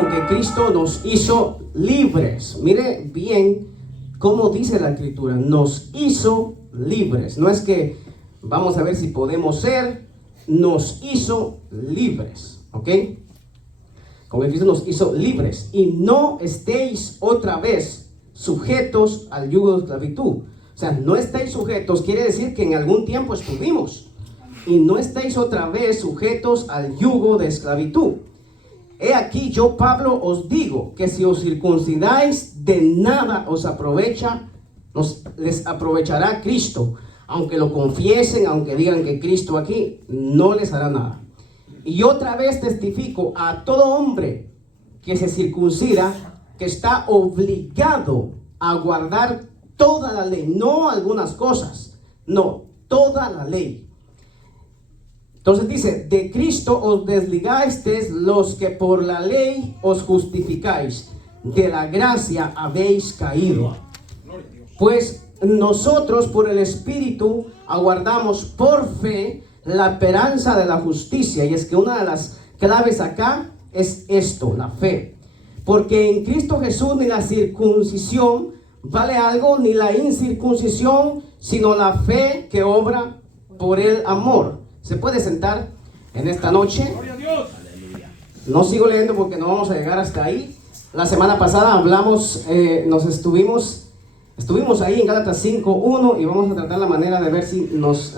con que Cristo nos hizo libres. Mire bien cómo dice la Escritura, nos hizo libres. No es que vamos a ver si podemos ser, nos hizo libres, ¿ok? Con que Cristo nos hizo libres y no estéis otra vez sujetos al yugo de esclavitud. O sea, no estéis sujetos, quiere decir que en algún tiempo estuvimos. Y no estéis otra vez sujetos al yugo de esclavitud. He aquí yo, Pablo, os digo que si os circuncidáis, de nada os les aprovechará Cristo. Aunque lo confiesen, aunque digan que Cristo aquí, no les hará nada. Y otra vez testifico a todo hombre que se circuncida, que está obligado a guardar toda la ley, no algunas cosas, no, toda la ley. Entonces dice, de Cristo os desligasteis los que por la ley os justificáis, de la gracia habéis caído. Pues nosotros por el Espíritu aguardamos por fe la esperanza de la justicia. Y es que una de las claves acá es esto, la fe. Porque en Cristo Jesús ni la circuncisión vale algo, ni la incircuncisión, sino la fe que obra por el amor. ¿Se puede sentar en esta noche? No sigo leyendo porque no vamos a llegar hasta ahí. La semana pasada hablamos, estuvimos ahí en Gálatas 5:1 y vamos a tratar la manera de ver si nos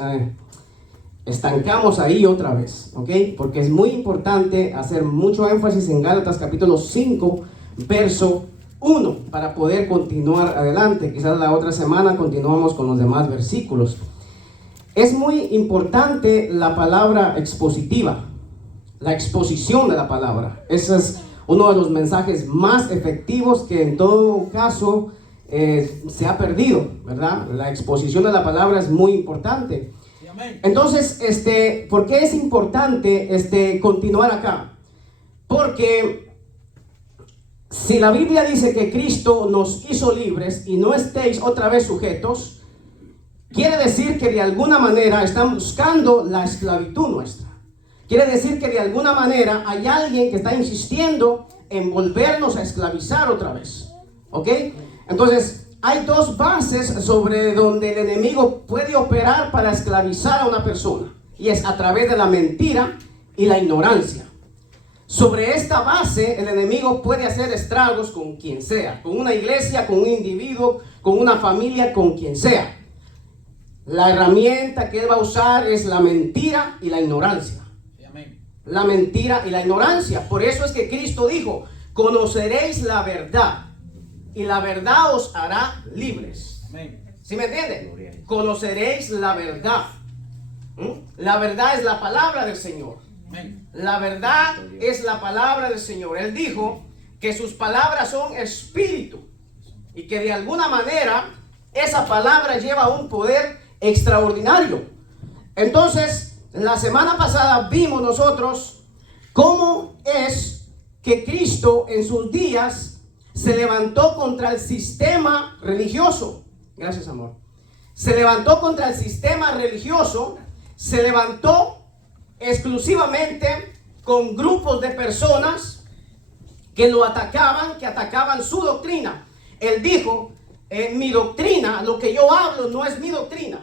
estancamos ahí otra vez, ¿ok? Porque es muy importante hacer mucho énfasis en Gálatas capítulo 5, verso 1, para poder continuar adelante. Quizás la otra semana continuamos con los demás versículos. Es muy importante la palabra expositiva, la exposición de la palabra. Ese es uno de los mensajes más efectivos que en todo caso se ha perdido, ¿verdad? La exposición de la palabra es muy importante. Entonces, ¿por qué es importante continuar acá? Porque si la Biblia dice que Cristo nos hizo libres y no estéis otra vez sujetos, quiere decir que de alguna manera están buscando la esclavitud nuestra. Quiere decir que de alguna manera hay alguien que está insistiendo en volvernos a esclavizar otra vez. ¿Ok? Entonces, hay dos bases sobre donde el enemigo puede operar para esclavizar a una persona. Y es a través de la mentira y la ignorancia. Sobre esta base, el enemigo puede hacer estragos con quien sea. Con una iglesia, con un individuo, con una familia, con quien sea. La herramienta que él va a usar es la mentira y la ignorancia. La mentira y la ignorancia. Por eso es que Cristo dijo, conoceréis la verdad y la verdad os hará libres. ¿Sí me entienden? Conoceréis la verdad. La verdad es la palabra del Señor. La verdad es la palabra del Señor. Él dijo que sus palabras son espíritu y que de alguna manera esa palabra lleva un poder extraordinario. Entonces, la semana pasada vimos nosotros cómo es que Cristo en sus días se levantó contra el sistema religioso. Gracias, amor. Se levantó contra el sistema religioso, se levantó exclusivamente con grupos de personas que lo atacaban, que atacaban su doctrina. Él dijo, mi doctrina, lo que yo hablo no es mi doctrina,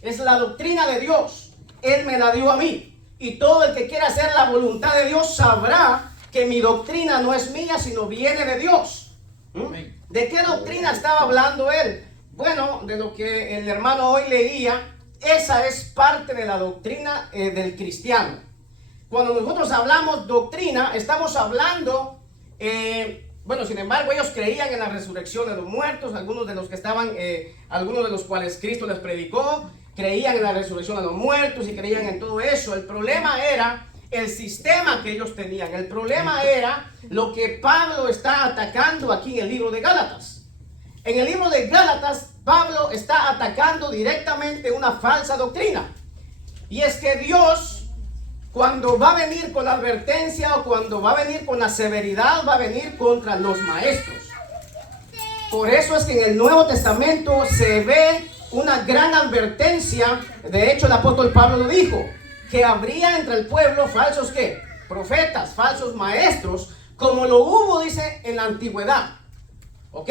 es la doctrina de Dios. Él me la dio a mí. Y todo el que quiera hacer la voluntad de Dios sabrá que mi doctrina no es mía, sino viene de Dios. ¿De qué doctrina estaba hablando él? Bueno, de lo que el hermano hoy leía. Esa es parte de la doctrina del cristiano. Cuando nosotros hablamos doctrina, estamos hablando, sin embargo, ellos creían en la resurrección de los muertos. Algunos de los que estaban, algunos de los cuales Cristo les predicó, creían en la resurrección de los muertos y creían en todo eso. El problema era el sistema que ellos tenían. El problema era lo que Pablo está atacando aquí en el libro de Gálatas. En el libro de Gálatas, Pablo está atacando directamente una falsa doctrina. Y es que Dios, cuando va a venir con la advertencia o cuando va a venir con la severidad, va a venir contra los maestros. Por eso es que en el Nuevo Testamento se ve una gran advertencia. De hecho, el apóstol Pablo lo dijo, que habría entre el pueblo falsos ¿qué? Profetas, falsos maestros, como lo hubo, dice, en la antigüedad. ¿Ok?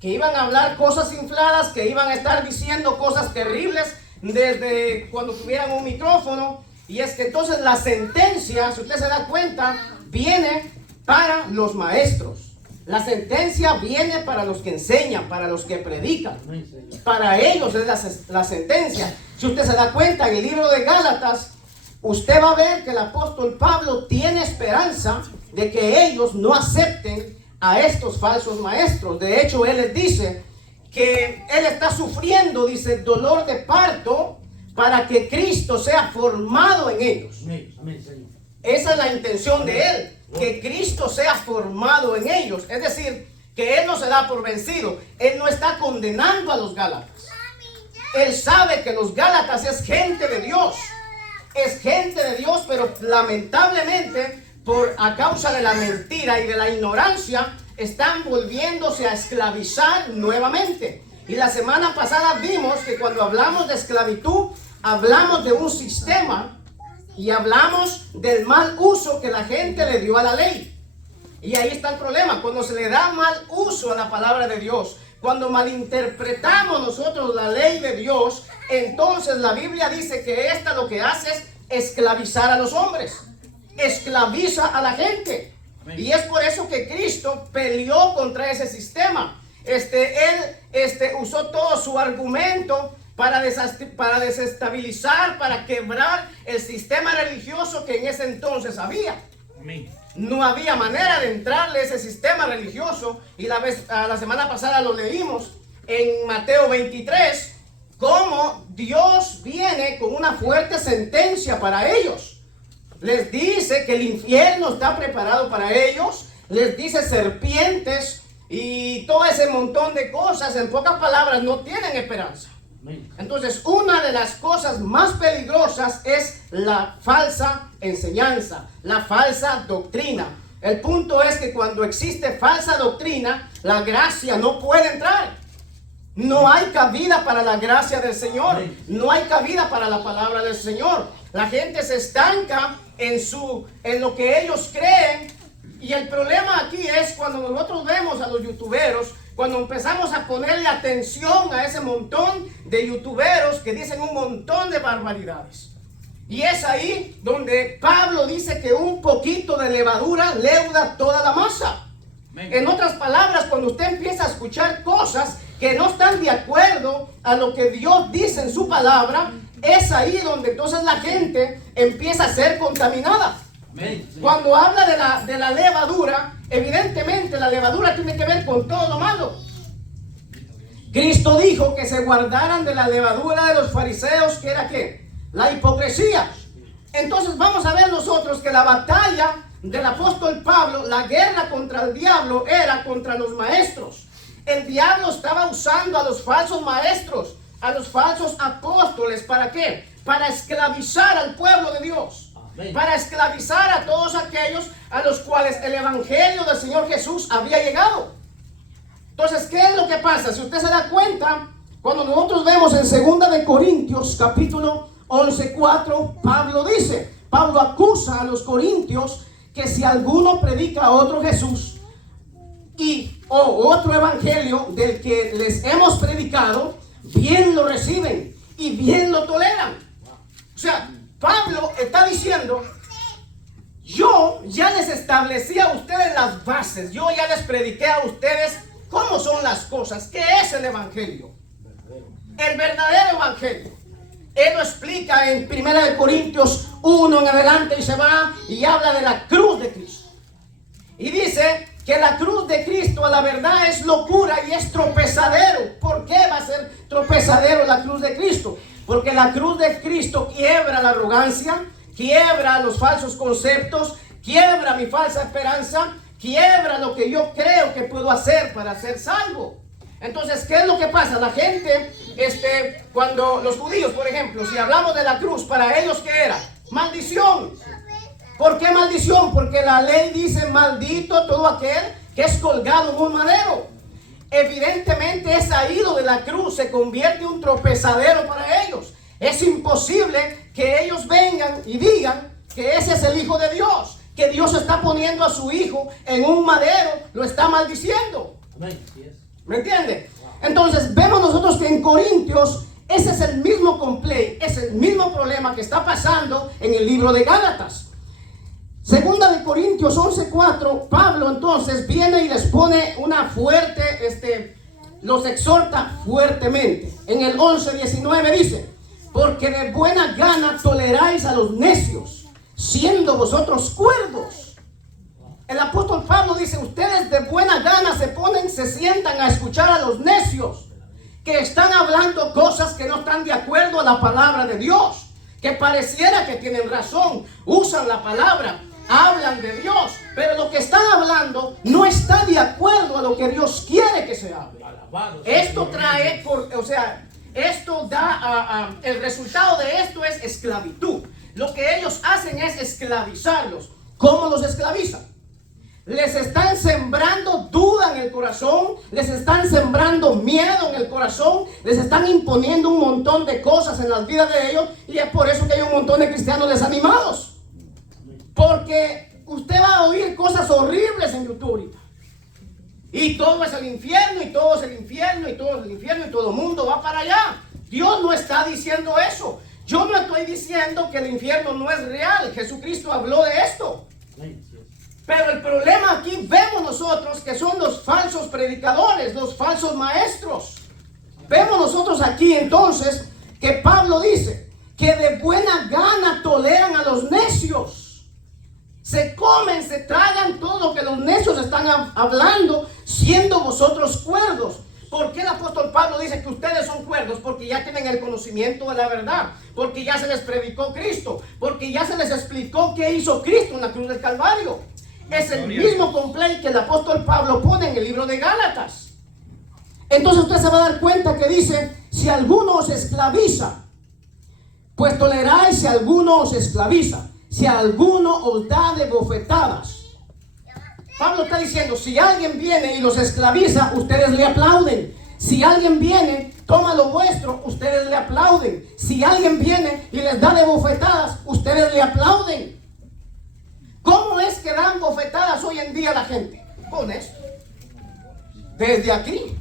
Que iban a hablar cosas infladas, que iban a estar diciendo cosas terribles desde cuando tuvieran un micrófono. Y es que entonces la sentencia, si usted se da cuenta, viene para los maestros. La sentencia viene para los que enseñan, para los que predican. Para ellos es la sentencia. Si usted se da cuenta, en el libro de Gálatas, usted va a ver que el apóstol Pablo tiene esperanza de que ellos no acepten a estos falsos maestros. De hecho, él les dice que él está sufriendo, dice, dolor de parto para que Cristo sea formado en ellos. Esa es la intención de él, que Cristo sea formado en ellos. Es decir, que él no se da por vencido. Él no está condenando a los Gálatas. Él sabe que los Gálatas es gente de Dios. Es gente de Dios, pero lamentablemente, a causa de la mentira y de la ignorancia, están volviéndose a esclavizar nuevamente. Y la semana pasada vimos que cuando hablamos de esclavitud, hablamos de un sistema y hablamos del mal uso que la gente le dio a la ley. Y ahí está el problema, cuando se le da mal uso a la palabra de Dios, cuando malinterpretamos nosotros la ley de Dios, entonces la Biblia dice que esta lo que hace es esclavizar a los hombres, esclaviza a la gente. Y es por eso que Cristo peleó contra ese sistema. Él usó todo su argumento para desestabilizar, para quebrar el sistema religioso que en ese entonces había. No había manera de entrarle a ese sistema religioso. Y la semana pasada lo leímos en Mateo 23, cómo Dios viene con una fuerte sentencia para ellos. Les dice que el infierno está preparado para ellos. Les dice serpientes y todo ese montón de cosas. En pocas palabras, no tienen esperanza. Entonces, una de las cosas más peligrosas es la falsa enseñanza, la falsa doctrina. El punto es que cuando existe falsa doctrina, la gracia no puede entrar. No hay cabida para la gracia del Señor. No hay cabida para la palabra del Señor. La gente se estanca en lo que ellos creen. Y el problema aquí es cuando nosotros vemos a los youtuberos, cuando empezamos a ponerle atención a ese montón de youtuberos que dicen un montón de barbaridades. Y es ahí donde Pablo dice que un poquito de levadura leuda toda la masa. En otras palabras, cuando usted empieza a escuchar cosas que no están de acuerdo a lo que Dios dice en su palabra, es ahí donde entonces la gente empieza a ser contaminada. Cuando habla de la levadura, evidentemente la levadura tiene que ver con todo lo malo. Cristo dijo que se guardaran de la levadura de los fariseos, que era ¿qué? La hipocresía. Entonces vamos a ver nosotros que la batalla del apóstol Pablo, la guerra contra el diablo, era contra los maestros. El diablo estaba usando a los falsos maestros, a los falsos apóstoles, ¿para qué? Para esclavizar al pueblo de Dios. Para esclavizar a todos aquellos a los cuales el evangelio del Señor Jesús había llegado. Entonces, ¿qué es lo que pasa? Si usted se da cuenta, cuando nosotros vemos en 2 de Corintios capítulo 11:4, Pablo acusa a los corintios que si alguno predica a otro Jesús o otro evangelio del que les hemos predicado, bien lo reciben y bien lo toleran. O sea, Pablo está diciendo, yo ya les establecí a ustedes las bases, yo ya les prediqué a ustedes cómo son las cosas, qué es el evangelio, el verdadero evangelio. Él lo explica en 1 Corintios 1 en adelante y se va y habla de la cruz de Cristo. Y dice que la cruz de Cristo a la verdad es locura y es tropezadero. ¿Por qué va a ser tropezadero la cruz de Cristo? Porque la cruz de Cristo quiebra la arrogancia, quiebra los falsos conceptos, quiebra mi falsa esperanza, quiebra lo que yo creo que puedo hacer para ser salvo. Entonces, ¿qué es lo que pasa? La gente, cuando los judíos, por ejemplo, si hablamos de la cruz, para ellos, ¿qué era? Maldición. ¿Por qué maldición? Porque la ley dice maldito todo aquel que es colgado en un madero. Evidentemente es ahí donde la cruz se convierte en un tropezadero para ellos. Es imposible que ellos vengan y digan que ese es el Hijo de Dios, que Dios está poniendo a su hijo en un madero, lo está maldiciendo. ¿Me entiende? Entonces vemos nosotros que en Corintios ese es el mismo complaint, es el mismo problema que está pasando en el libro de Gálatas. Segunda de Corintios 11:4, Pablo entonces viene y les pone una fuerte, los exhorta fuertemente. En el 11:19 dice: porque de buena gana toleráis a los necios, siendo vosotros cuerdos. El apóstol Pablo dice: ustedes de buena gana se sientan a escuchar a los necios, que están hablando cosas que no están de acuerdo a la palabra de Dios, que pareciera que tienen razón, usan la palabra, hablan de Dios, pero lo que están hablando no está de acuerdo a lo que Dios quiere que se hable. Esto trae, esto da, el resultado de esto es esclavitud. Lo que ellos hacen es esclavizarlos. ¿Cómo los esclavizan? Les están sembrando duda en el corazón, les están sembrando miedo en el corazón, les están imponiendo un montón de cosas en las vidas de ellos, y es por eso que hay un montón de cristianos desanimados. Porque usted va a oír cosas horribles en YouTube ahorita. Y todo es el infierno, y todo es el infierno, y todo es el infierno, y todo el mundo va para allá. Dios no está diciendo eso. Yo no estoy diciendo que el infierno no es real. Jesucristo habló de esto. Pero el problema aquí vemos nosotros que son los falsos predicadores, los falsos maestros. Vemos nosotros aquí entonces que Pablo dice que de buena gana toleran a los necios. Se comen, se tragan todo lo que los necios están hablando, siendo vosotros cuerdos. ¿Por qué el apóstol Pablo dice que ustedes son cuerdos? Porque ya tienen el conocimiento de la verdad, porque ya se les predicó Cristo, porque ya se les explicó qué hizo Cristo en la cruz del Calvario. Es el mismo complaint que el apóstol Pablo pone en el libro de Gálatas. Entonces usted se va a dar cuenta que dice: si alguno os esclaviza, pues toleráis si alguno os esclaviza, si alguno os da de bofetadas. Pablo está diciendo: si alguien viene y los esclaviza, ustedes le aplauden. Si alguien viene, toma lo vuestro, ustedes le aplauden. Si alguien viene y les da de bofetadas, ustedes le aplauden. ¿Cómo es que dan bofetadas hoy en día a la gente? Con esto. Desde aquí.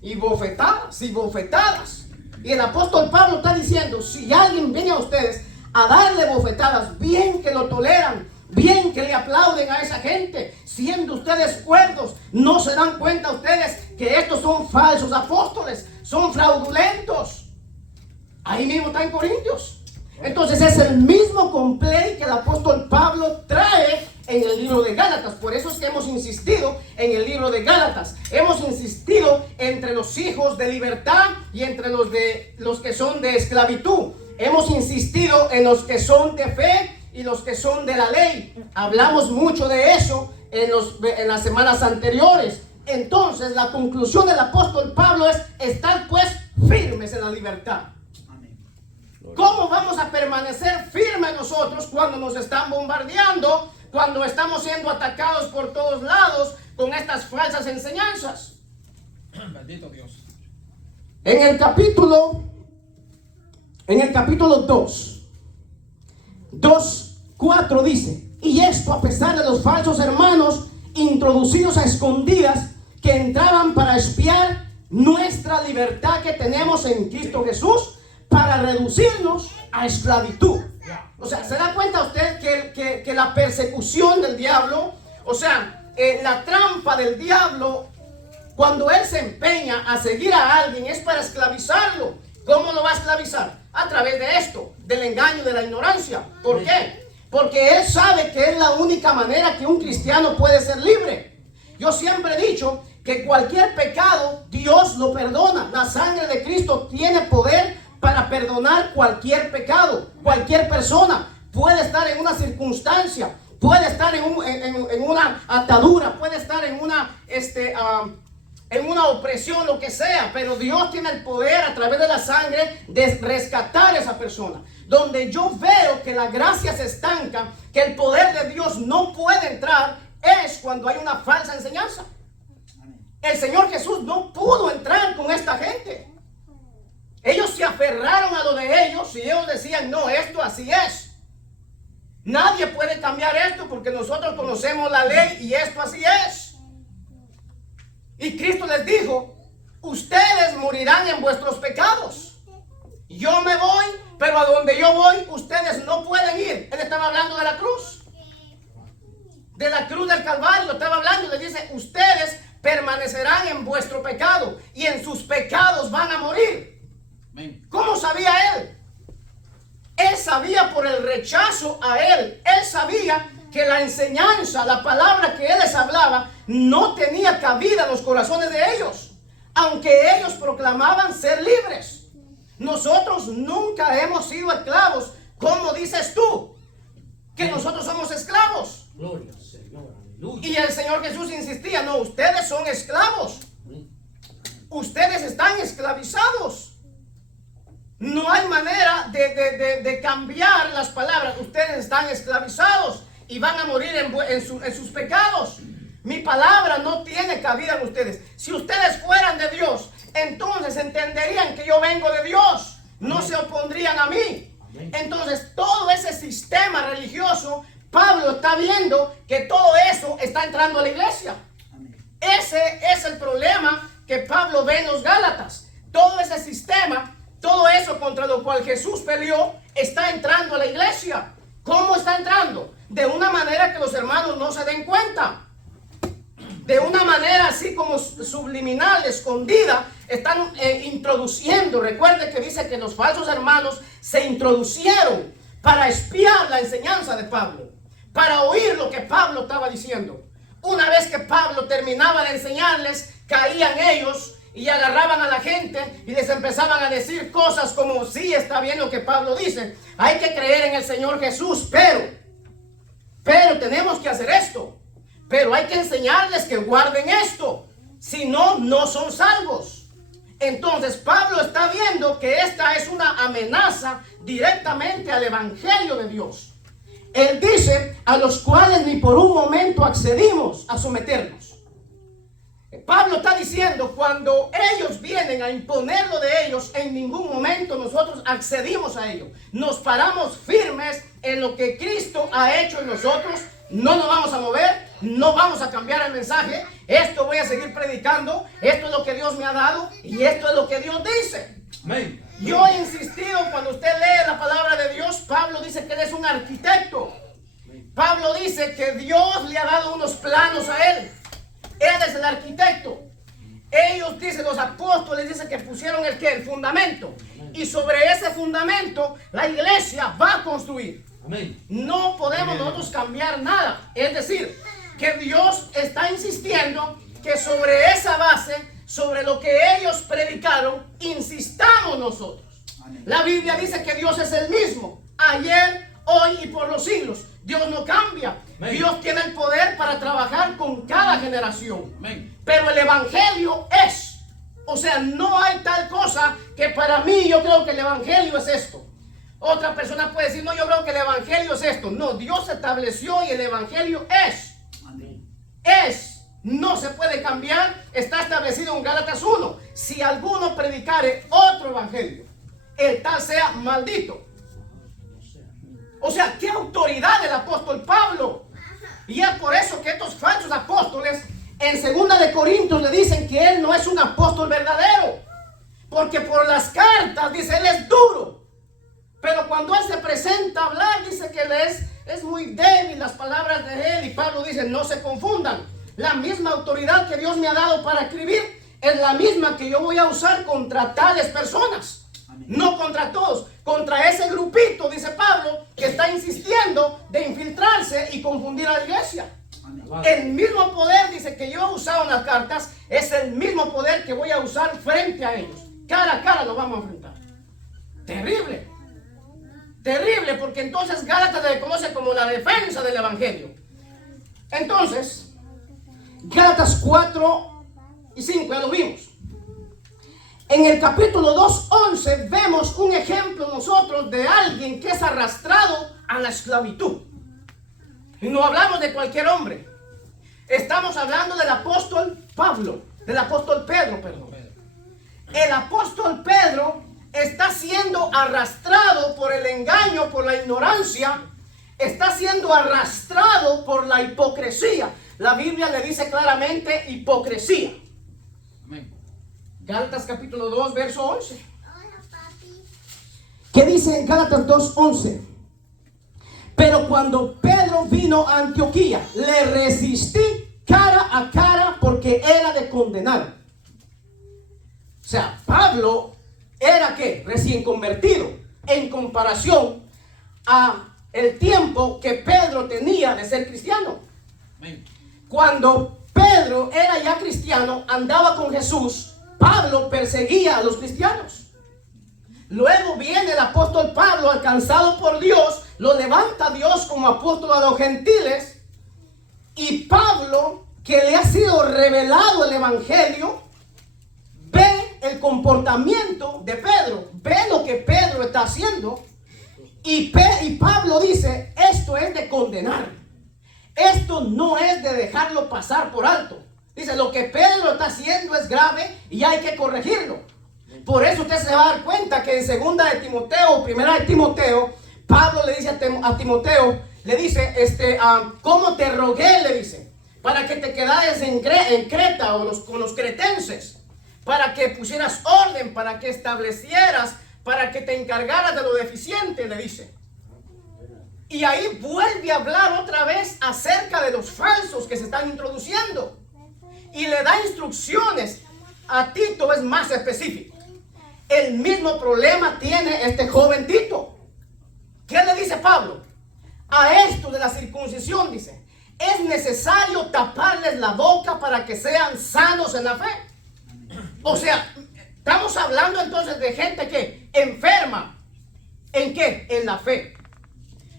Y bofetadas, y bofetadas. Y el apóstol Pablo está diciendo: si alguien viene a ustedes a darle bofetadas, bien que lo toleran, bien que le aplauden a esa gente, siendo ustedes cuerdos. No se dan cuenta ustedes que estos son falsos apóstoles, son fraudulentos. Ahí mismo está en Corintios. Entonces es el mismo complaint que el apóstol Pablo trae en el libro de Gálatas. Por eso es que hemos insistido en el libro de Gálatas. Hemos insistido entre los hijos de libertad y entre los que son de esclavitud. Hemos insistido en los que son de fe y los que son de la ley. Hablamos mucho de eso en las semanas anteriores. Entonces la conclusión del apóstol Pablo es: estar pues firmes en la libertad. ¿Cómo vamos a permanecer firmes nosotros cuando nos están bombardeando, cuando estamos siendo atacados por todos lados con estas falsas enseñanzas? Bendito Dios. En el capítulo 2:4 dice: y esto a pesar de los falsos hermanos introducidos a escondidas, que entraban para espiar nuestra libertad que tenemos en Cristo Jesús, para reducirnos a esclavitud. O sea, ¿se da cuenta usted que la persecución del diablo, la trampa del diablo, cuando él se empeña a seguir a alguien, es para esclavizarlo? ¿Cómo lo va a esclavizar? A través de esto, del engaño, de la ignorancia. ¿Por qué? Porque él sabe que es la única manera que un cristiano puede ser libre. Yo siempre he dicho que cualquier pecado Dios lo perdona. La sangre de Cristo tiene poder para perdonar cualquier pecado. Cualquier persona puede estar en una circunstancia, puede estar en una atadura, puede estar en una opresión, lo que sea, pero Dios tiene el poder a través de la sangre de rescatar a esa persona. Donde yo veo que la gracia se estanca, que el poder de Dios no puede entrar, es cuando hay una falsa enseñanza. El Señor Jesús no pudo entrar con esta gente. Ellos se aferraron a lo de ellos y ellos decían: no, esto así es. Nadie puede cambiar esto porque nosotros conocemos la ley y esto así es. Y Cristo les dijo, ustedes morirán en vuestros pecados. Yo me voy, pero a donde yo voy, ustedes no pueden ir. Él estaba hablando de la cruz. De la cruz del Calvario estaba hablando. Le dice, ustedes permanecerán en vuestro pecado y en sus pecados van a morir. ¿Cómo sabía él? Él sabía por el rechazo a él. Él sabía que la enseñanza, la palabra que él les hablaba, no tenía cabida en los corazones de ellos, aunque ellos proclamaban ser libres. Nosotros nunca hemos sido esclavos. ¿Cómo dices tú que nosotros somos esclavos? Gloria al Señor, aleluya. Y el Señor Jesús insistía, no, ustedes son esclavos. Ustedes están esclavizados. No hay manera de cambiar las palabras. Ustedes están esclavizados y van a morir en sus pecados. Mi palabra no tiene cabida en ustedes. Si ustedes fueran de Dios, entonces entenderían que yo vengo de Dios. No se opondrían a mí. Entonces todo ese sistema religioso, Pablo está viendo que todo eso está entrando a la iglesia. Ese es el problema que Pablo ve en los Gálatas. Todo ese sistema, todo eso contra lo cual Jesús peleó, está entrando a la iglesia. ¿Cómo está entrando? De una manera que los hermanos no se den cuenta. De una manera así como subliminal, escondida, están introduciendo. Recuerde que dice que los falsos hermanos se introducieron para espiar la enseñanza de Pablo, para oír lo que Pablo estaba diciendo. Una vez que Pablo terminaba de enseñarles, caían ellos y agarraban a la gente y les empezaban a decir cosas como, sí, está bien lo que Pablo dice, hay que creer en el Señor Jesús, pero tenemos que hacer esto. Pero hay que enseñarles que guarden esto. Si no, no son salvos. Entonces Pablo está viendo que esta es una amenaza directamente al evangelio de Dios. Él dice, a los cuales ni por un momento accedimos a someternos. Pablo está diciendo, cuando ellos vienen a imponer lo de ellos, en ningún momento nosotros accedimos a ello. Nos paramos firmes en lo que Cristo ha hecho en nosotros. No nos vamos a mover, no vamos a cambiar el mensaje. Esto voy a seguir predicando. Esto es lo que Dios me ha dado y esto es lo que Dios dice. Amén. Yo he insistido, cuando usted lee la palabra de Dios, Pablo dice que él es un arquitecto. Pablo dice que Dios le ha dado unos planos a él. Él es el arquitecto. Ellos dicen, los apóstoles dicen que pusieron el fundamento. Y sobre ese fundamento la iglesia va a construir. Amén. No podemos nosotros cambiar nada. Es decir, que Dios está insistiendo que sobre esa base, sobre lo que ellos predicaron, insistamos nosotros. La Biblia dice que Dios es el mismo, ayer, hoy y por los siglos. Dios no cambia. Amén. Dios tiene el poder para trabajar con cada generación. Amén. Pero el evangelio es. O sea, no hay tal cosa que para mí yo creo que el evangelio es esto. Otra persona puede decir, no, yo creo que el evangelio es esto. No, Dios estableció y el evangelio es. Amén. Es. No se puede cambiar. Está establecido en Gálatas 1. Si alguno predicare otro evangelio, el tal sea maldito. O sea, ¿qué autoridad del apóstol Pablo? Y es por eso que estos falsos apóstoles en 2 de Corintios le dicen que él no es un apóstol verdadero. Porque por las cartas, dice, él es duro. Pero cuando él se presenta a hablar, dice que él es muy débil las palabras de él. Y Pablo dice, no se confundan. La misma autoridad que Dios me ha dado para escribir es la misma que yo voy a usar contra tales personas. Amén. No contra todos. Contra ese grupito, dice Pablo, que está insistiendo de infiltrarse y confundir a la iglesia. Amén. El mismo poder, dice, que yo he usado en las cartas, es el mismo poder que voy a usar frente a ellos. Cara a cara nos vamos a enfrentar. Terrible. Terrible, porque entonces Gálatas se conoce como la defensa del evangelio. Entonces, Gálatas 4 y 5, ya lo vimos. En el capítulo 2:11 vemos un ejemplo nosotros de alguien que es arrastrado a la esclavitud. Y no hablamos de cualquier hombre. Estamos hablando del apóstol Pablo, del apóstol Pedro, perdón. El apóstol Pedro está siendo arrastrado por el engaño, por la ignorancia, está siendo arrastrado por la hipocresía. La Biblia le dice claramente hipocresía. Amén. Gálatas capítulo 2, verso 11. ¿Qué dice en Gálatas 2:11? Pero cuando Pedro vino a Antioquía, le resistí cara a cara porque era de condenar. O sea, Pablo era ¿qué? Recién convertido en comparación a el tiempo que Pedro tenía de ser cristiano. Amén. Cuando Pedro era ya cristiano, andaba con Jesús, Pablo perseguía a los cristianos. Luego viene el apóstol Pablo, alcanzado por Dios, lo levanta Dios como apóstol a los gentiles, y Pablo, que le ha sido revelado el evangelio, ve el comportamiento de Pedro, ve lo que Pedro está haciendo, y Pablo dice, esto es de condenar, esto no es de dejarlo pasar por alto. Dice, lo que Pedro está haciendo es grave y hay que corregirlo. Por eso usted se va a dar cuenta que en 2 de Timoteo, 1 de Timoteo, Pablo le dice a Timoteo, le dice, ¿cómo te rogué? Le dice, para que te quedaras en Creta o con los cretenses, para que pusieras orden, para que establecieras, para que te encargaras de lo deficiente, le dice. Y ahí vuelve a hablar otra vez acerca de los falsos que se están introduciendo. Y le da instrucciones. A Tito es más específico. El mismo problema tiene este joven Tito. ¿Qué le dice Pablo? A esto de la circuncisión, dice, es necesario taparles la boca para que sean sanos en la fe. O sea, estamos hablando entonces de gente que enferma. ¿En qué? En la fe.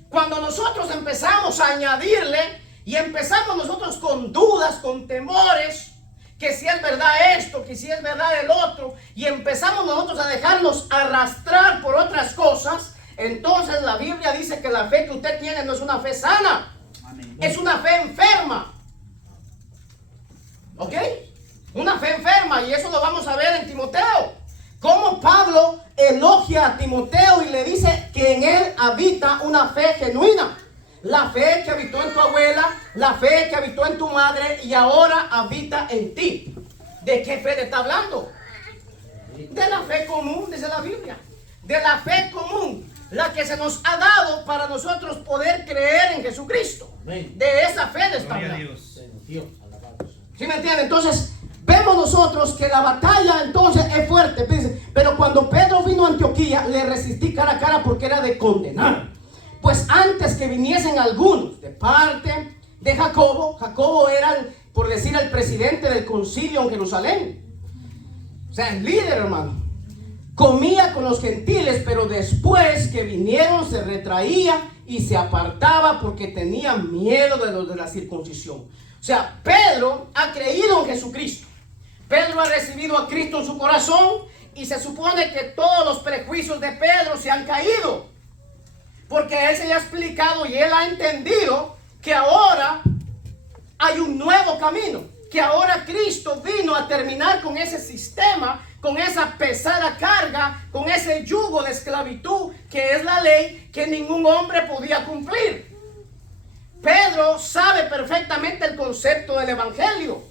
Cuando nosotros empezamos a añadirle y empezamos nosotros con dudas, con temores, que si es verdad esto, que si es verdad el otro, y empezamos nosotros a dejarnos arrastrar por otras cosas, entonces la Biblia dice que la fe que usted tiene no es una fe sana. Amén. Es una fe enferma. ¿Ok? Una fe enferma, y eso lo vamos a ver en Timoteo. Cómo Pablo elogia a Timoteo y le dice que en él habita una fe genuina. La fe que habitó en tu abuela, la fe que habitó en tu madre y ahora habita en ti. ¿De qué fe le está hablando? De la fe común, dice la Biblia. De la fe común, la que se nos ha dado para nosotros poder creer en Jesucristo. De esa fe le está hablando. ¿Sí me entienden? Entonces, vemos nosotros que la batalla entonces es fuerte. Pero cuando Pedro vino a Antioquía, le resistí cara a cara porque era de condenar. Pues antes que viniesen algunos de parte de Jacobo era, por decir, el presidente del concilio en Jerusalén. O sea, el líder, hermano. Comía con los gentiles, pero después que vinieron se retraía y se apartaba porque tenía miedo de los de la circuncisión. O sea, Pedro ha creído en Jesucristo. Pedro ha recibido a Cristo en su corazón y se supone que todos los prejuicios de Pedro se han caído. Porque él se le ha explicado y él ha entendido que ahora hay un nuevo camino. Que ahora Cristo vino a terminar con ese sistema, con esa pesada carga, con ese yugo de esclavitud que es la ley que ningún hombre podía cumplir. Pedro sabe perfectamente el concepto del evangelio.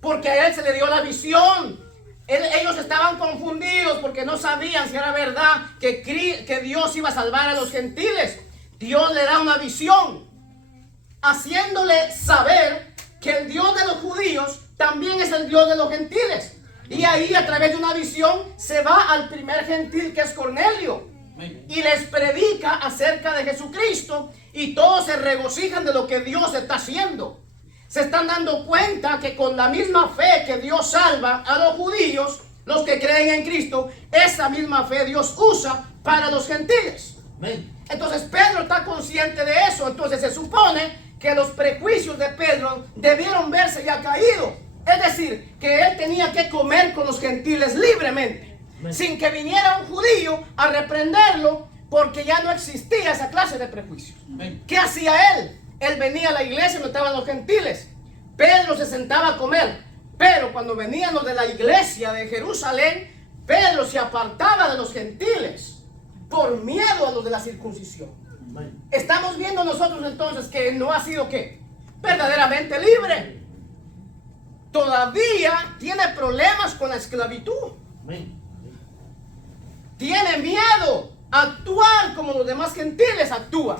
Porque a él se le dio la visión. Ellos estaban confundidos porque no sabían si era verdad que Dios iba a salvar a los gentiles. Dios le da una visión, haciéndole saber que el Dios de los judíos también es el Dios de los gentiles. Y ahí, a través de una visión, se va al primer gentil, que es Cornelio, y les predica acerca de Jesucristo, y todos se regocijan de lo que Dios está haciendo. Se están dando cuenta que con la misma fe que Dios salva a los judíos, los que creen en Cristo, esa misma fe Dios usa para los gentiles. Entonces Pedro está consciente de eso. Entonces se supone que los prejuicios de Pedro debieron verse ya caídos. Es decir, que él tenía que comer con los gentiles libremente, sin que viniera un judío a reprenderlo, porque ya no existía esa clase de prejuicios. ¿Qué hacía él? Él venía a la iglesia donde estaban los gentiles. Pedro se sentaba a comer. Pero cuando venían los de la iglesia de Jerusalén, Pedro se apartaba de los gentiles por miedo a los de la circuncisión. Estamos viendo nosotros entonces que no ha sido ¿qué? Verdaderamente libre. Todavía tiene problemas con la esclavitud. Tiene miedo a actuar como los demás gentiles actúan.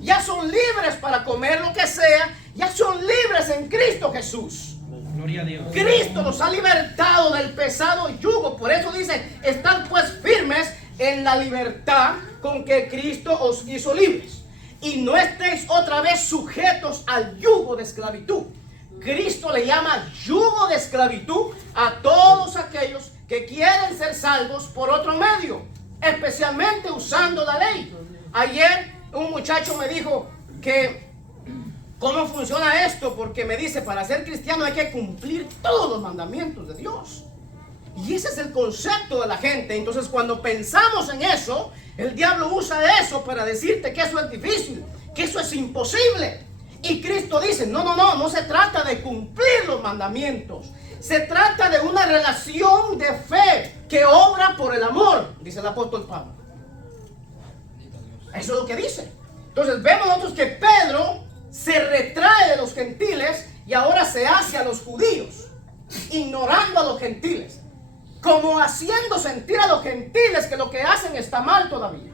Ya son libres para comer lo que sea. Ya son libres en Cristo Jesús. Gloria a Dios. Cristo los ha libertado del pesado yugo. Por eso dice, estad pues firmes en la libertad con que Cristo os hizo libres. Y no estéis otra vez sujetos al yugo de esclavitud. Cristo le llama yugo de esclavitud a todos aquellos que quieren ser salvos por otro medio, especialmente usando la ley. Ayer un muchacho me dijo que ¿cómo funciona esto? Porque me dice, para ser cristiano hay que cumplir todos los mandamientos de Dios. Y ese es el concepto de la gente. Entonces cuando pensamos en eso, el diablo usa eso para decirte que eso es difícil, que eso es imposible. Y Cristo dice, no se trata de cumplir los mandamientos. Se trata de una relación de fe que obra por el amor, dice el apóstol Pablo. Eso es lo que dice. Entonces vemos nosotros que Pedro se retrae de los gentiles y ahora se hace a los judíos, ignorando a los gentiles, como haciendo sentir a los gentiles que lo que hacen está mal todavía,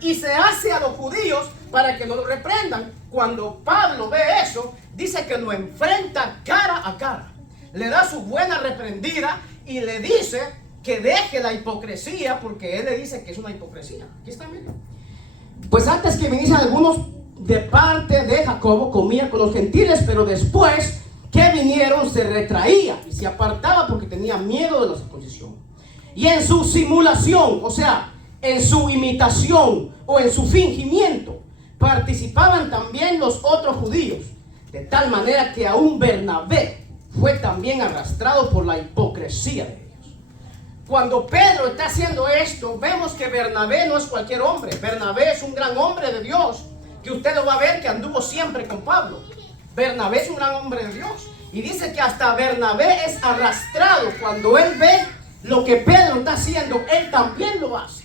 y se hace a los judíos para que no lo reprendan. Cuando Pablo ve eso, dice que lo enfrenta cara a cara, le da su buena reprendida y le dice que deje la hipocresía, porque él le dice que es una hipocresía. Aquí está, miren. Pues antes que viniesen algunos de parte de Jacobo, comía con los gentiles, pero después que vinieron se retraía y se apartaba porque tenía miedo de la circuncisión. Y en su simulación, o sea, en su imitación o en su fingimiento, participaban también los otros judíos, de tal manera que aún Bernabé fue también arrastrado por la hipocresía de ellos. Cuando Pedro está haciendo esto, vemos que Bernabé no es cualquier hombre. Bernabé es un gran hombre de Dios, que usted lo va a ver que anduvo siempre con Pablo. Bernabé es un gran hombre de Dios. Y dice que hasta Bernabé es arrastrado. Cuando él ve lo que Pedro está haciendo, él también lo hace.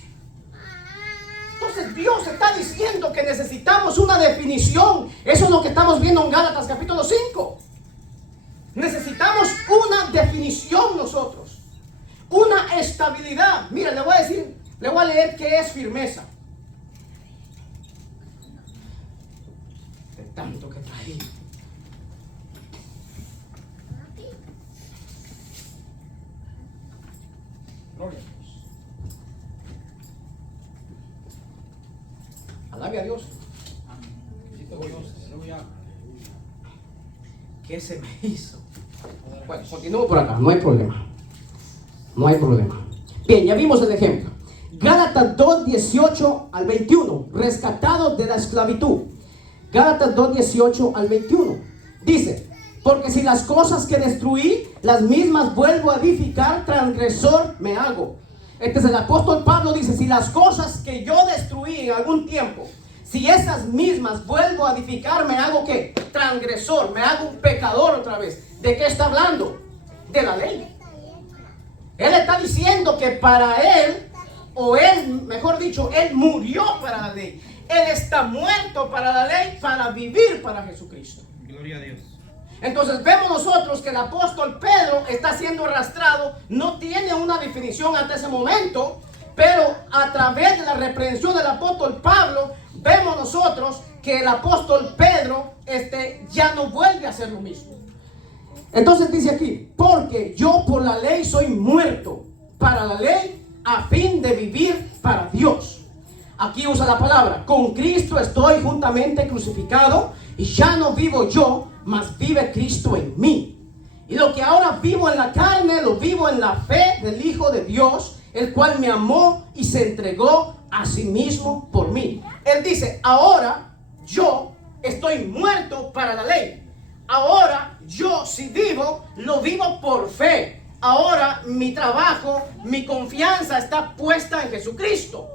Entonces Dios está diciendo que necesitamos una definición. Eso es lo que estamos viendo en Gálatas capítulo 5. Necesitamos una definición nosotros. Una estabilidad. Mira, le voy a leer qué es firmeza. De tanto que traí. Gloria a Dios. Alabe a Dios. ¿Qué se me hizo? Bueno, continúo por acá, no hay problema. No hay problema. Bien, ya vimos el ejemplo. Gálatas 2, 18 al 21. Rescatados de la esclavitud. Gálatas 2, 18 al 21. Dice: porque si las cosas que destruí, las mismas vuelvo a edificar, transgresor me hago. Este es el apóstol Pablo, dice: si las cosas que yo destruí en algún tiempo, si esas mismas vuelvo a edificar, me hago ¿qué? Transgresor, me hago un pecador otra vez. ¿De qué está hablando? De la ley. Él está diciendo que para él, o él, mejor dicho, él murió para la ley. Él está muerto para la ley, para vivir para Jesucristo. Gloria a Dios. Entonces vemos nosotros que el apóstol Pedro está siendo arrastrado. No tiene una definición hasta ese momento, pero a través de la reprensión del apóstol Pablo, vemos nosotros que el apóstol Pedro ya no vuelve a hacer lo mismo. Entonces dice aquí: porque yo por la ley soy muerto para la ley, a fin de vivir para Dios. Aquí usa la palabra: con Cristo estoy juntamente crucificado, y ya no vivo yo, mas vive Cristo en mí. Y lo que ahora vivo en la carne, lo vivo en la fe del Hijo de Dios, el cual me amó y se entregó a sí mismo por mí. Él dice: ahora yo estoy muerto para la ley. Ahora yo, si vivo, lo vivo por fe. Ahora mi trabajo, mi confianza está puesta en Jesucristo.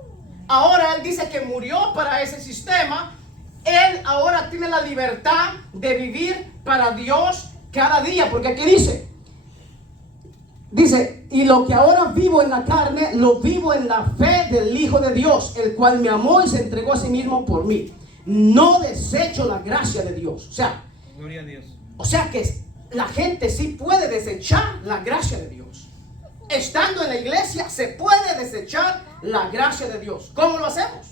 Ahora él dice que murió para ese sistema. Él ahora tiene la libertad de vivir para Dios cada día. Porque aquí dice: y lo que ahora vivo en la carne, lo vivo en la fe del Hijo de Dios, el cual me amó y se entregó a sí mismo por mí. no desecho la gracia de Dios. Gloria a Dios. O sea que la gente sí puede desechar la gracia de Dios. Estando en la iglesia se puede desechar la gracia de Dios. ¿Cómo lo hacemos?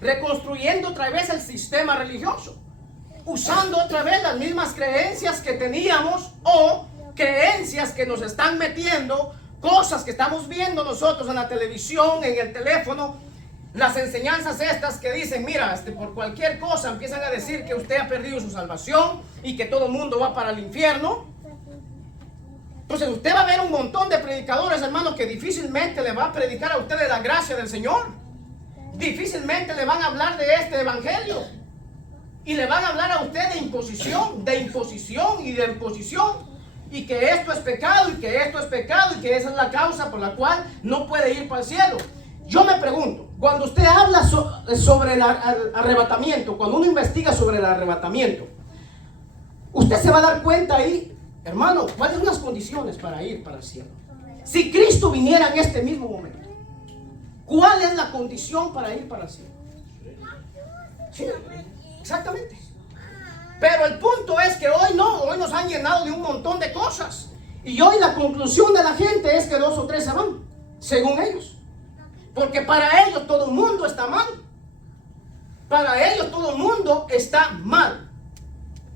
Reconstruyendo otra vez el sistema religioso, usando otra vez las mismas creencias que teníamos o creencias que nos están metiendo, cosas que estamos viendo nosotros en la televisión, en el teléfono, las enseñanzas estas que dicen, mira, por cualquier cosa empiezan a decir que usted ha perdido su salvación y que todo el mundo va para el infierno. Entonces usted va a ver un montón de predicadores, hermanos, que difícilmente le va a predicar a usted de la gracia del Señor. Difícilmente le van a hablar de este evangelio. Y le van a hablar a usted de imposición y de imposición. Y que esto es pecado, y que esto es pecado, y que esa es la causa por la cual no puede ir para el cielo. Yo me pregunto, cuando usted habla sobre el arrebatamiento, cuando uno investiga sobre el arrebatamiento, usted se va a dar cuenta ahí, hermano, cuáles son las condiciones para ir para el cielo. Si Cristo viniera en este mismo momento, ¿cuál es la condición para ir para el cielo? Sí, exactamente. Pero el punto es que hoy no, hoy nos han llenado de un montón de cosas. Y hoy la conclusión de la gente es que 2 o 3 se van, según ellos. Porque para ellos todo el mundo está mal. Para ellos todo el mundo está mal.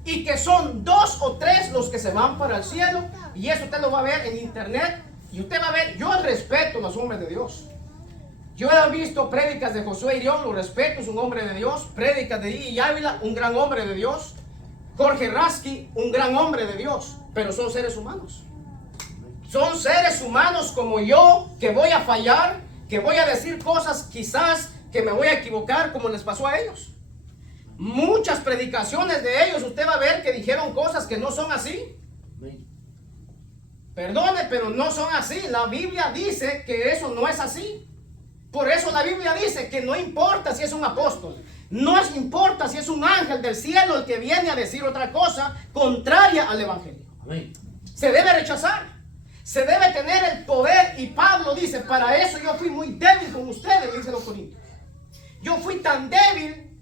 Y que son 2 o 3 los que se van para el cielo. Y eso usted lo va a ver en internet. Y usted va a ver, yo respeto a los hombres de Dios. Yo he visto prédicas de Josué Irión, lo respeto, es un hombre de Dios. Prédicas de I. Ávila, un gran hombre de Dios. Jorge Rasky, un gran hombre de Dios. Pero son seres humanos. Son seres humanos como yo, que voy a fallar, que voy a decir cosas quizás que me voy a equivocar, como les pasó a ellos. Muchas predicaciones de ellos usted va a ver que dijeron cosas que no son así. Perdone, pero no son así. La Biblia dice que eso no es así. Por eso la Biblia dice que no importa si es un apóstol, no importa si es un ángel del cielo el que viene a decir otra cosa contraria al evangelio. Amén. Se debe rechazar. Se debe tener el poder. Y Pablo dice, para eso yo fui muy débil con ustedes, dice los Corintios. Yo fui tan débil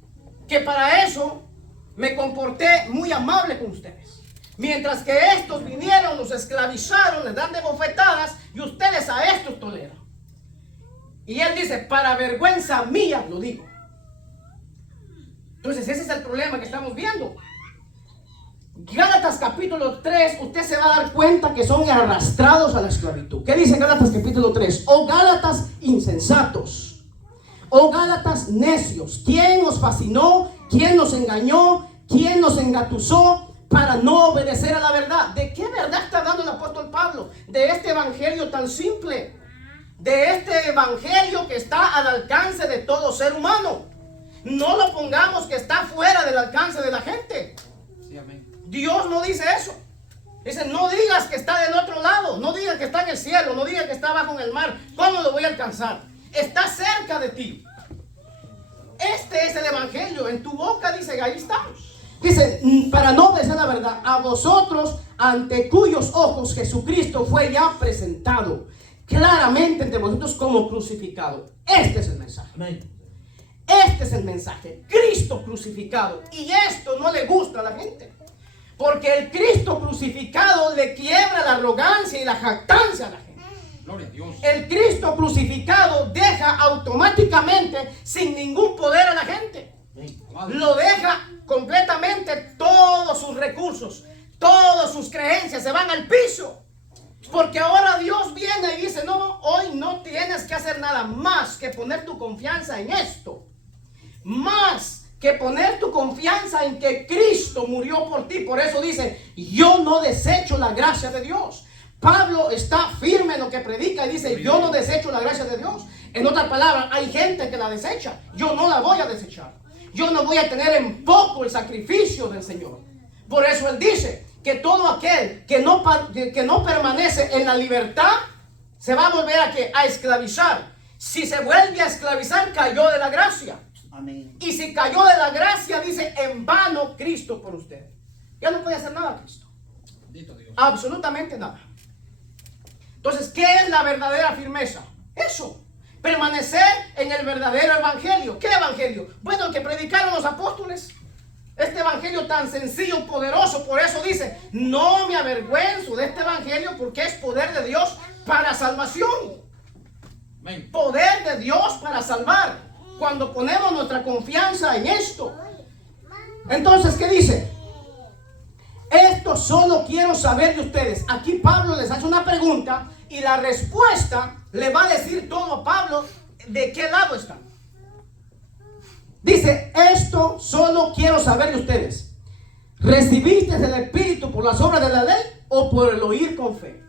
que para eso me comporté muy amable con ustedes. Mientras que estos vinieron, los esclavizaron, les dan de bofetadas y ustedes a estos toleran. Y él dice, para vergüenza mía lo digo. Entonces ese es el problema que estamos viendo. Gálatas capítulo 3, usted se va a dar cuenta que son arrastrados a la esclavitud. ¿Qué dice Gálatas capítulo 3? Oh Gálatas insensatos, oh Gálatas necios, ¿quién os fascinó? ¿Quién nos engañó? ¿Quién nos engatusó para no obedecer a la verdad? ¿De qué verdad está hablando el apóstol Pablo? De este evangelio tan simple, de este evangelio que está al alcance de todo ser humano. No lo pongamos que está fuera del alcance de la gente. Sí, amén. Dios no dice eso. Dice, no digas que está del otro lado, no digas que está en el cielo, no digas que está abajo en el mar. ¿Cómo lo voy a alcanzar? Está cerca de ti. Este es el evangelio, en tu boca, dice, ahí está. Dice, para no obedecer la verdad, a vosotros, ante cuyos ojos Jesucristo fue ya presentado claramente entre vosotros como crucificado. Este es el mensaje. Amén. Este es el mensaje, Cristo crucificado. Y esto no le gusta a la gente, porque el Cristo crucificado le quiebra la arrogancia y la jactancia a la gente. Gloria a Dios. El Cristo crucificado deja automáticamente sin ningún poder a la gente. Lo deja completamente, todos sus recursos, todas sus creencias se van al piso. Porque ahora Dios viene y dice, no, hoy no tienes que hacer nada más que poner tu confianza en esto. Más que poner tu confianza en que Cristo murió por ti. Por eso dice, yo no desecho la gracia de Dios. Pablo está firme en lo que predica y dice, yo no desecho la gracia de Dios. En otras palabras, hay gente que la desecha. Yo no la voy a desechar. Yo no voy a tener en poco el sacrificio del Señor. Por eso él dice que todo aquel que no permanece en la libertad se va a volver a esclavizar. Si se vuelve a esclavizar, cayó de la gracia. Amén. Y si cayó de la gracia, dice, en vano Cristo por usted. Ya no puede hacer nada Cristo. Bendito Dios. Absolutamente nada. Entonces, ¿qué es la verdadera firmeza? Eso. Permanecer en el verdadero evangelio. ¿Qué evangelio? Bueno, el que predicaron los apóstoles. Este evangelio tan sencillo, poderoso. Por eso dice, no me avergüenzo de este evangelio porque es poder de Dios para salvación. Amén. Poder de Dios para salvar. Cuando ponemos nuestra confianza en esto. Entonces, ¿qué dice? Esto solo quiero saber de ustedes. Aquí Pablo les hace una pregunta y la respuesta le va a decir todo a Pablo de qué lado está. Dice, esto solo quiero saber de ustedes. ¿Recibiste el Espíritu por las obras de la ley o por el oír con fe?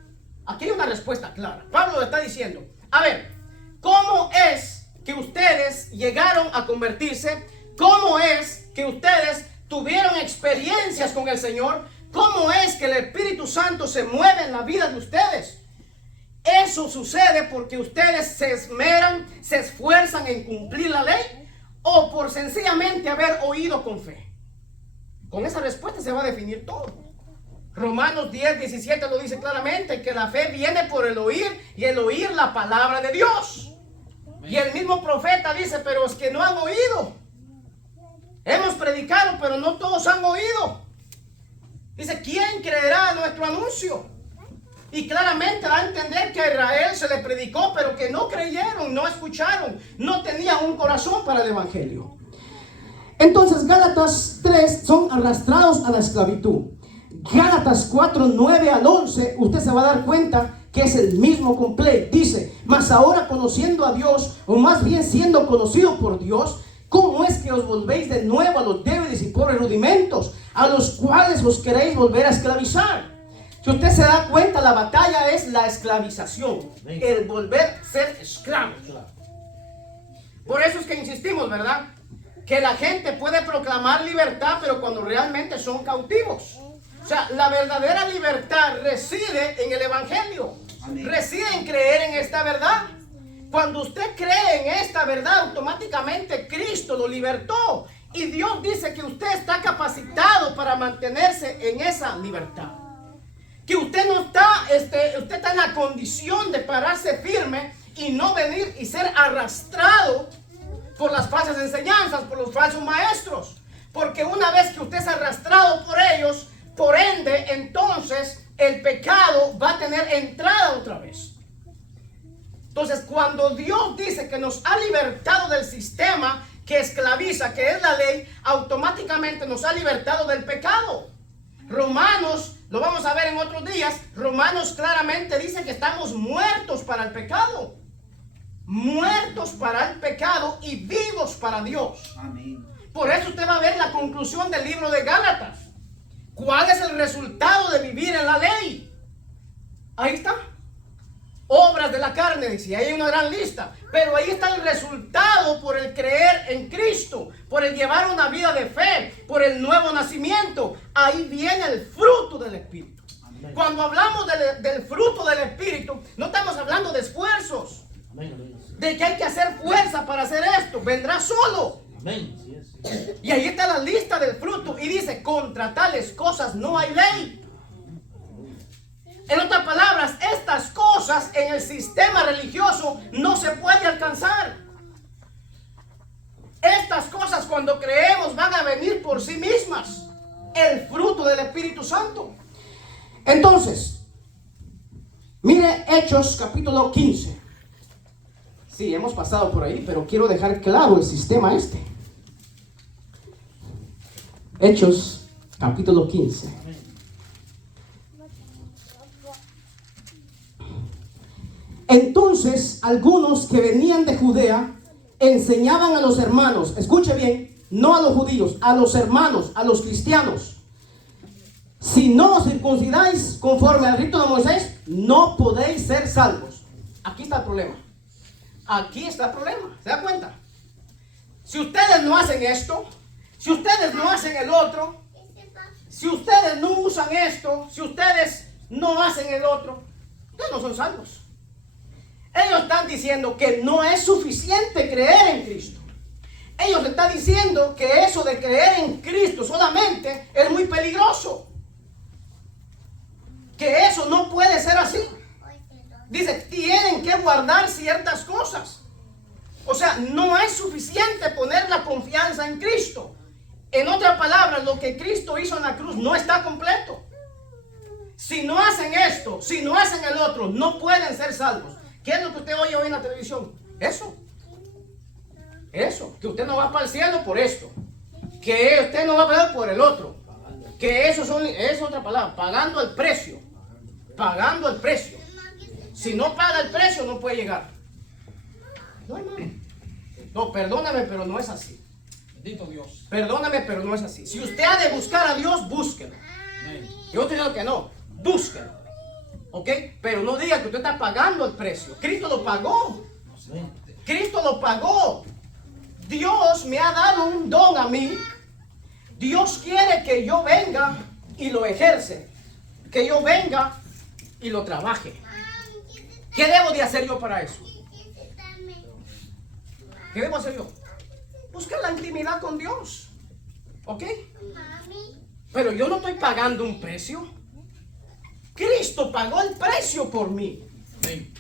Aquí hay una respuesta clara. Pablo le está diciendo, a ver, ¿cómo es que ustedes llegaron a convertirse? ¿Cómo es que ustedes tuvieron experiencias con el Señor? ¿Cómo es que el Espíritu Santo se mueve en la vida de ustedes? Eso sucede porque ustedes se esmeran, se esfuerzan en cumplir la ley o por sencillamente haber oído con fe. Con esa respuesta se va a definir todo. Romanos 10:17 lo dice claramente, que la fe viene por el oír y el oír la palabra de Dios. Y el mismo profeta dice, pero es que no han oído. Hemos predicado, pero no todos han oído. Dice, ¿quién creerá a nuestro anuncio? Y claramente da a entender que a Israel se le predicó, pero que no creyeron, no escucharon, no tenían un corazón para el evangelio. Entonces Gálatas 3 son arrastrados a la esclavitud. Gálatas 4:9 al 11, usted se va a dar cuenta que es el mismo completo. Dice, mas ahora conociendo a Dios, o más bien siendo conocido por Dios, ¿cómo es que os volvéis de nuevo a los débiles y pobres rudimentos, a los cuales os queréis volver a esclavizar? Si usted se da cuenta, la batalla es la esclavización, el volver a ser esclavo. Por eso es que insistimos, ¿verdad? Que la gente puede proclamar libertad, pero cuando realmente son cautivos. O sea, la verdadera libertad reside en el evangelio. Amén. Reside en creer en esta verdad. Cuando usted cree en esta verdad, automáticamente Cristo lo libertó. Y Dios dice que usted está capacitado para mantenerse en esa libertad. Que usted no está, usted está en la condición de pararse firme y no venir y ser arrastrado por las falsas enseñanzas, por los falsos maestros. Porque una vez que usted es arrastrado por ellos, por ende, entonces el pecado va a tener entrada otra vez. Entonces, cuando Dios dice que nos ha libertado del sistema que esclaviza, que es la ley, automáticamente nos ha libertado del pecado. Romanos, lo vamos a ver en otros días, Romanos claramente dice que estamos muertos para el pecado. Muertos para el pecado y vivos para Dios. Amén. Por eso usted va a ver la conclusión del libro de Gálatas. ¿Cuál es el resultado de vivir en la ley? Ahí está. Obras de la carne, dice, hay una gran lista. Pero ahí está el resultado por el creer en Cristo, por el llevar una vida de fe, por el nuevo nacimiento. Ahí viene el fruto del Espíritu. Amén. Cuando hablamos del fruto del Espíritu, no estamos hablando de esfuerzos. Amén. De que hay que hacer fuerza para hacer esto. Vendrá solo. Amén. Y ahí está la lista del fruto. Y dice, contra tales cosas no hay ley. En otras palabras, estas cosas en el sistema religioso no se puede alcanzar. Estas cosas cuando creemos van a venir por sí mismas. El fruto del Espíritu Santo. Entonces, mire Hechos capítulo 15. Sí, hemos pasado por ahí, pero quiero dejar claro el sistema este. Hechos capítulo 15. Entonces, algunos que venían de Judea enseñaban a los hermanos, escuche bien, no a los judíos, a los hermanos, a los cristianos. Si no os circuncidáis conforme al rito de Moisés, no podéis ser salvos. Aquí está el problema. Aquí está el problema. ¿Se da cuenta? Si ustedes no hacen esto, si ustedes no hacen el otro, si ustedes no usan esto, si ustedes no hacen el otro, ustedes no son salvos. Ellos están diciendo que no es suficiente creer en Cristo. Ellos están diciendo que eso de creer en Cristo solamente es muy peligroso. Que eso no puede ser así. Dice, tienen que guardar ciertas cosas. O sea, no es suficiente poner la confianza en Cristo. En otras palabras, lo que Cristo hizo en la cruz no está completo. Si no hacen esto, si no hacen el otro, no pueden ser salvos. ¿Qué es lo que usted oye hoy en la televisión? Eso, que usted no va para el cielo por esto, que usted no va para el por el otro, que eso es otra palabra, pagando el precio, pagando el precio. Si no paga el precio, no puede llegar. No, hermano. No, perdóname, pero no es así. Bendito Dios. Perdóname, pero no es así. Si usted ha de buscar a Dios, búsquelo. Yo te digo que no, búsquelo. ¿Ok? Pero no diga que usted está pagando el precio. Cristo lo pagó. Cristo lo pagó. Dios me ha dado un don a mí. Dios quiere que yo venga y lo ejerce. Que yo venga y lo trabaje. ¿Qué debo de hacer yo para eso? ¿Qué debo hacer yo? Buscar la intimidad con Dios. ¿Ok? Pero yo no estoy pagando un precio. Cristo pagó el precio por mí. Amén.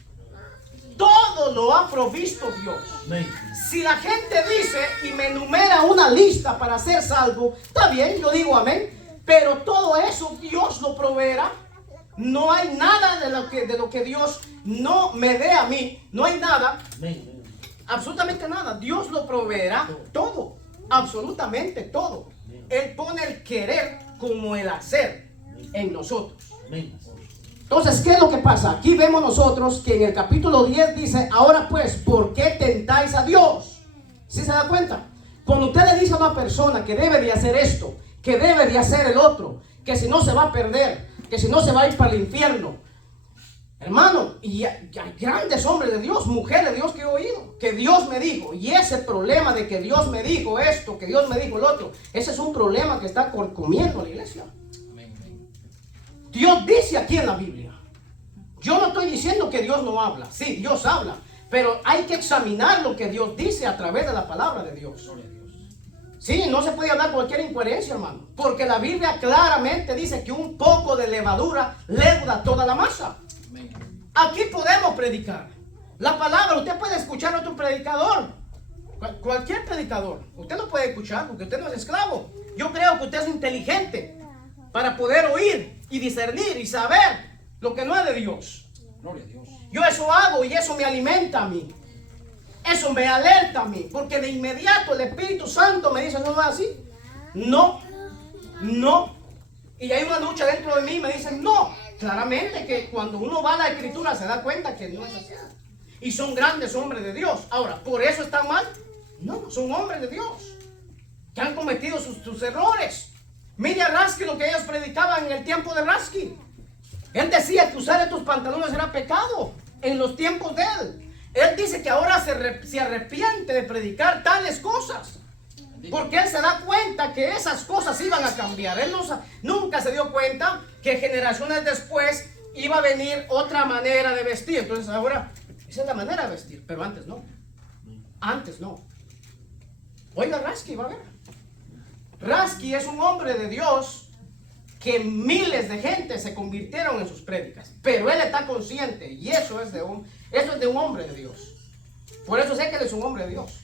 Todo lo ha provisto Dios. Amén. Si la gente dice y me enumera una lista para ser salvo, está bien, yo digo amén. Pero todo eso Dios lo proveerá. No hay nada de lo que Dios no me dé a mí. No hay nada. Amén. Absolutamente nada. Dios lo proveerá todo. Absolutamente todo. Él pone el querer como el hacer en nosotros. Amén. Entonces, ¿qué es lo que pasa? Aquí vemos nosotros que en el capítulo 10 dice, ahora pues, ¿por qué tentáis a Dios? ¿Sí se da cuenta? Cuando usted le dice a una persona que debe de hacer esto, que debe de hacer el otro, que si no se va a perder, que si no se va a ir para el infierno. Hermano, y hay grandes hombres de Dios, mujeres de Dios que he oído, que Dios me dijo, y ese problema de que Dios me dijo esto, que Dios me dijo el otro, ese es un problema que está comiendo la iglesia. Dios dice aquí en la Biblia. Yo no estoy diciendo que Dios no habla. Sí, Dios habla. Pero hay que examinar lo que Dios dice a través de la palabra de Dios. Sí, no se puede hablar cualquier incoherencia, hermano. Porque la Biblia claramente dice que un poco de levadura leuda toda la masa. Aquí podemos predicar. La palabra, usted puede escuchar a otro predicador. Cualquier predicador. Usted lo puede escuchar porque usted no es esclavo. Yo creo que usted es inteligente para poder oír y discernir y saber lo que no es de Dios. Gloria a Dios. Yo eso hago y eso me alimenta a mí. Eso me alerta a mí. Porque de inmediato el Espíritu Santo me dice, no, no es así. No, no. Y hay una lucha dentro de mí y me dicen, no. Claramente que cuando uno va a la Escritura se da cuenta que no es así. Y son grandes hombres de Dios. Ahora, ¿por eso están mal? No, son hombres de Dios que han cometido sus errores. Mire a Rasky lo que ellos predicaban en el tiempo de Rasky. Él decía que usar estos pantalones era pecado en los tiempos de él. Él dice que ahora se arrepiente de predicar tales cosas. Porque él se da cuenta que esas cosas iban a cambiar. Él nunca se dio cuenta que generaciones después iba a venir otra manera de vestir. Entonces ahora esa es la manera de vestir, pero antes no. Antes no. Oiga, Rasky, va a ver. Rasky es un hombre de Dios que miles de gente se convirtieron en sus prédicas, pero él está consciente y eso es de un hombre de Dios. Por eso sé que él es un hombre de Dios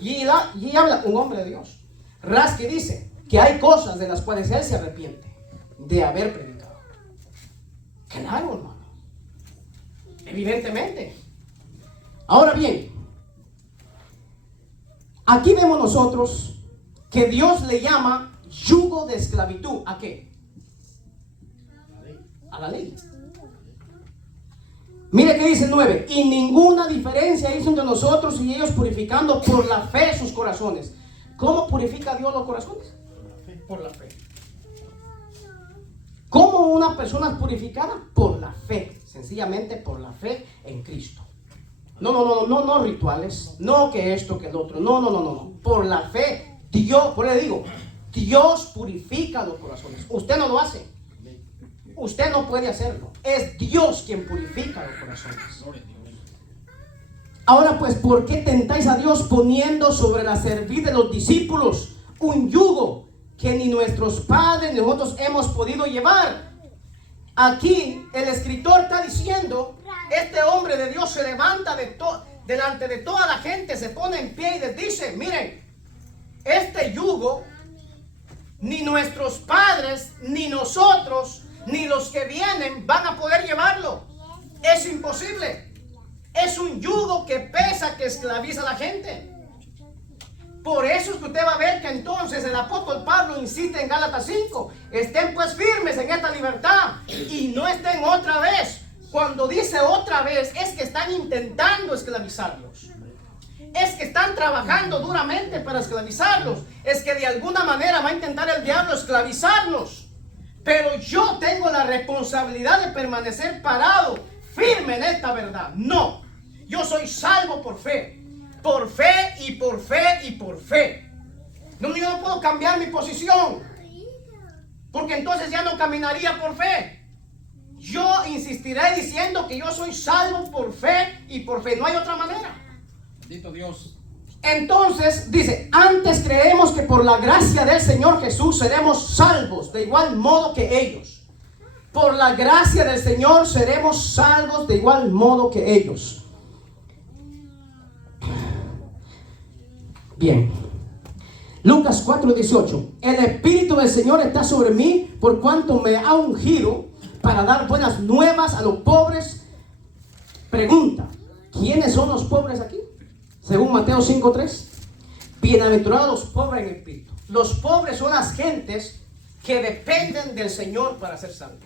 y habla un hombre de Dios. Rasky dice que hay cosas de las cuales él se arrepiente de haber predicado. Claro, hermano, evidentemente. Ahora bien, aquí vemos nosotros que Dios le llama yugo de esclavitud. ¿A qué? A la ley. Mire que dice el 9. Y ninguna diferencia hizo entre nosotros y ellos, purificando por la fe sus corazones. ¿Cómo purifica Dios los corazones? Por la fe. ¿Cómo una persona es purificada? Por la fe. Sencillamente por la fe en Cristo. No rituales. No que esto, que el otro. No. Por la fe. Dios, por eso le digo, Dios purifica los corazones. Usted no lo hace. Usted no puede hacerlo. Es Dios quien purifica los corazones. Ahora pues, ¿por qué tentáis a Dios poniendo sobre la cerviz de los discípulos un yugo que ni nuestros padres ni nosotros hemos podido llevar? Aquí el escritor está diciendo, este hombre de Dios se levanta delante de toda la gente, se pone en pie y les dice, miren, este yugo, ni nuestros padres, ni nosotros, ni los que vienen van a poder llevarlo. Es imposible. Es un yugo que pesa, que esclaviza a la gente. Por eso es que usted va a ver que entonces el apóstol Pablo insiste en Gálatas 5. Estén pues firmes en esta libertad y no estén otra vez. Cuando dice otra vez, es que están intentando esclavizarlos. Es que están trabajando duramente para esclavizarlos. Es que de alguna manera va a intentar el diablo esclavizarnos. Pero yo tengo la responsabilidad de permanecer parado, firme en esta verdad. No, yo soy salvo por fe. Por fe y por fe y por fe. No, yo no puedo cambiar mi posición, porque entonces ya no caminaría por fe. Yo insistiré diciendo que yo soy salvo por fe y por fe. No hay otra manera. Bendito Dios. Entonces dice, antes creemos que por la gracia del Señor Jesús seremos salvos de igual modo que ellos. Por la gracia del Señor seremos salvos de igual modo que ellos. Bien. Lucas 4:18. El Espíritu del Señor está sobre mí por cuanto me ha ungido para dar buenas nuevas a los pobres. Pregunta, ¿quiénes son los pobres aquí? Según Mateo 5:3. Bienaventurados los pobres en espíritu. Los pobres son las gentes que dependen del Señor para ser salvos.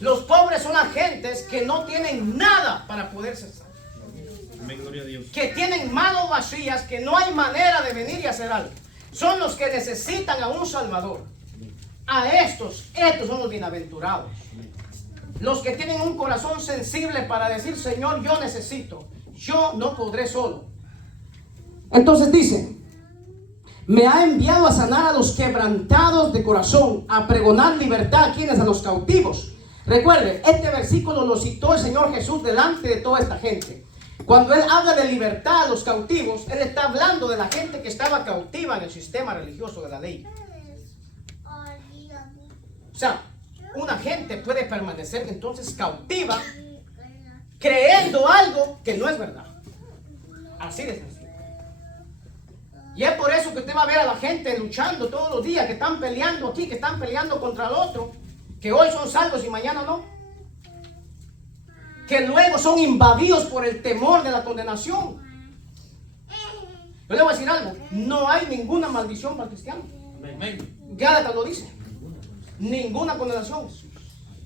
Los pobres son las gentes que no tienen nada para poder ser salvos. Amén, gloria a Dios. Que tienen manos vacías, que no hay manera de venir y hacer algo. Son los que necesitan a un Salvador. A estos son los bienaventurados. Los que tienen un corazón sensible para decir, Señor, yo necesito. Yo no podré solo. Entonces dice, me ha enviado a sanar a los quebrantados de corazón, a pregonar libertad a quienes, a los cautivos. Recuerden, este versículo lo citó el Señor Jesús delante de toda esta gente. Cuando Él habla de libertad a los cautivos, Él está hablando de la gente que estaba cautiva en el sistema religioso de la ley. O sea, una gente puede permanecer entonces cautiva creyendo algo que no es verdad. Así de sencillo. Y es por eso que usted va a ver a la gente luchando todos los días, que están peleando aquí, que están peleando contra el otro, que hoy son salvos y mañana no. Que luego son invadidos por el temor de la condenación. Yo le voy a decir algo, no hay ninguna maldición para el cristiano. Gálatas lo dice. Ninguna condenación.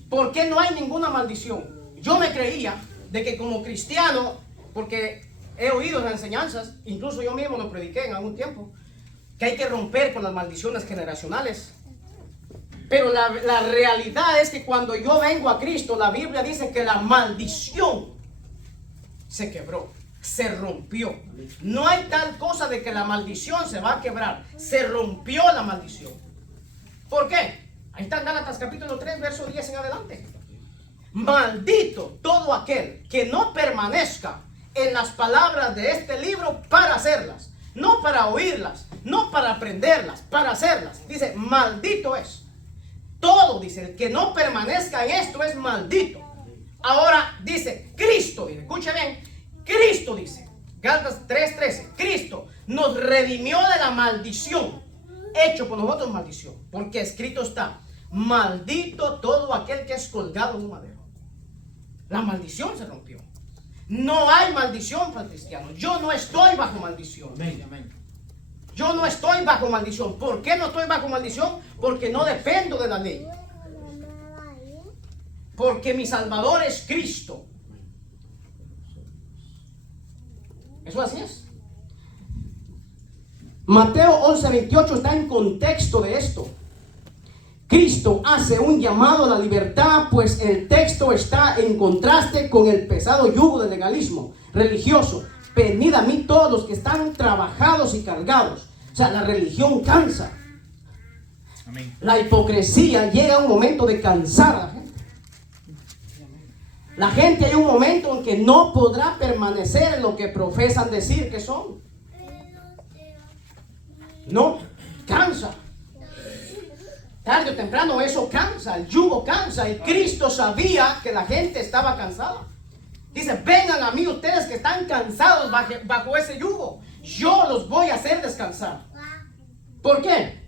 ¿Por qué no hay ninguna maldición? Yo me creía de que como cristiano, porque he oído las enseñanzas, incluso yo mismo lo prediqué en algún tiempo, que hay que romper con las maldiciones generacionales. Pero la realidad es que cuando yo vengo a Cristo, la Biblia dice que la maldición se quebró, se rompió. No hay tal cosa de que la maldición se va a quebrar. Se rompió la maldición. ¿Por qué? Ahí está en Gálatas capítulo 3, verso 10 en adelante. Maldito todo aquel que no permanezca en las palabras de este libro para hacerlas. No para oírlas, no para aprenderlas, para hacerlas. Dice, maldito es. Todo, dice, el que no permanezca en esto es maldito. Ahora dice, Cristo, dice, escuche bien, Cristo dice, Gálatas 3:13, Cristo nos redimió de la maldición, hecho por nosotros maldición, porque escrito está, maldito todo aquel que es colgado en un madero. La maldición se rompió. No hay maldición para el cristiano. Yo no estoy bajo maldición. Amén. Yo no estoy bajo maldición. ¿Por qué no estoy bajo maldición? Porque no dependo de la ley. Porque mi Salvador es Cristo. Eso así es. Mateo 11:28 está en contexto de esto. Cristo hace un llamado a la libertad, pues el texto está en contraste con el pesado yugo del legalismo religioso. Venid a mí todos los que están trabajados y cargados. O sea, la religión cansa. Amén. La hipocresía llega a un momento de cansar a la gente. La gente hay un momento en que no podrá permanecer en lo que profesan decir que son. No, cansa. Tarde o temprano eso cansa, el yugo cansa. Y Cristo sabía que la gente estaba cansada. Dice, vengan a mí ustedes que están cansados bajo ese yugo. Yo los voy a hacer descansar. ¿Por qué?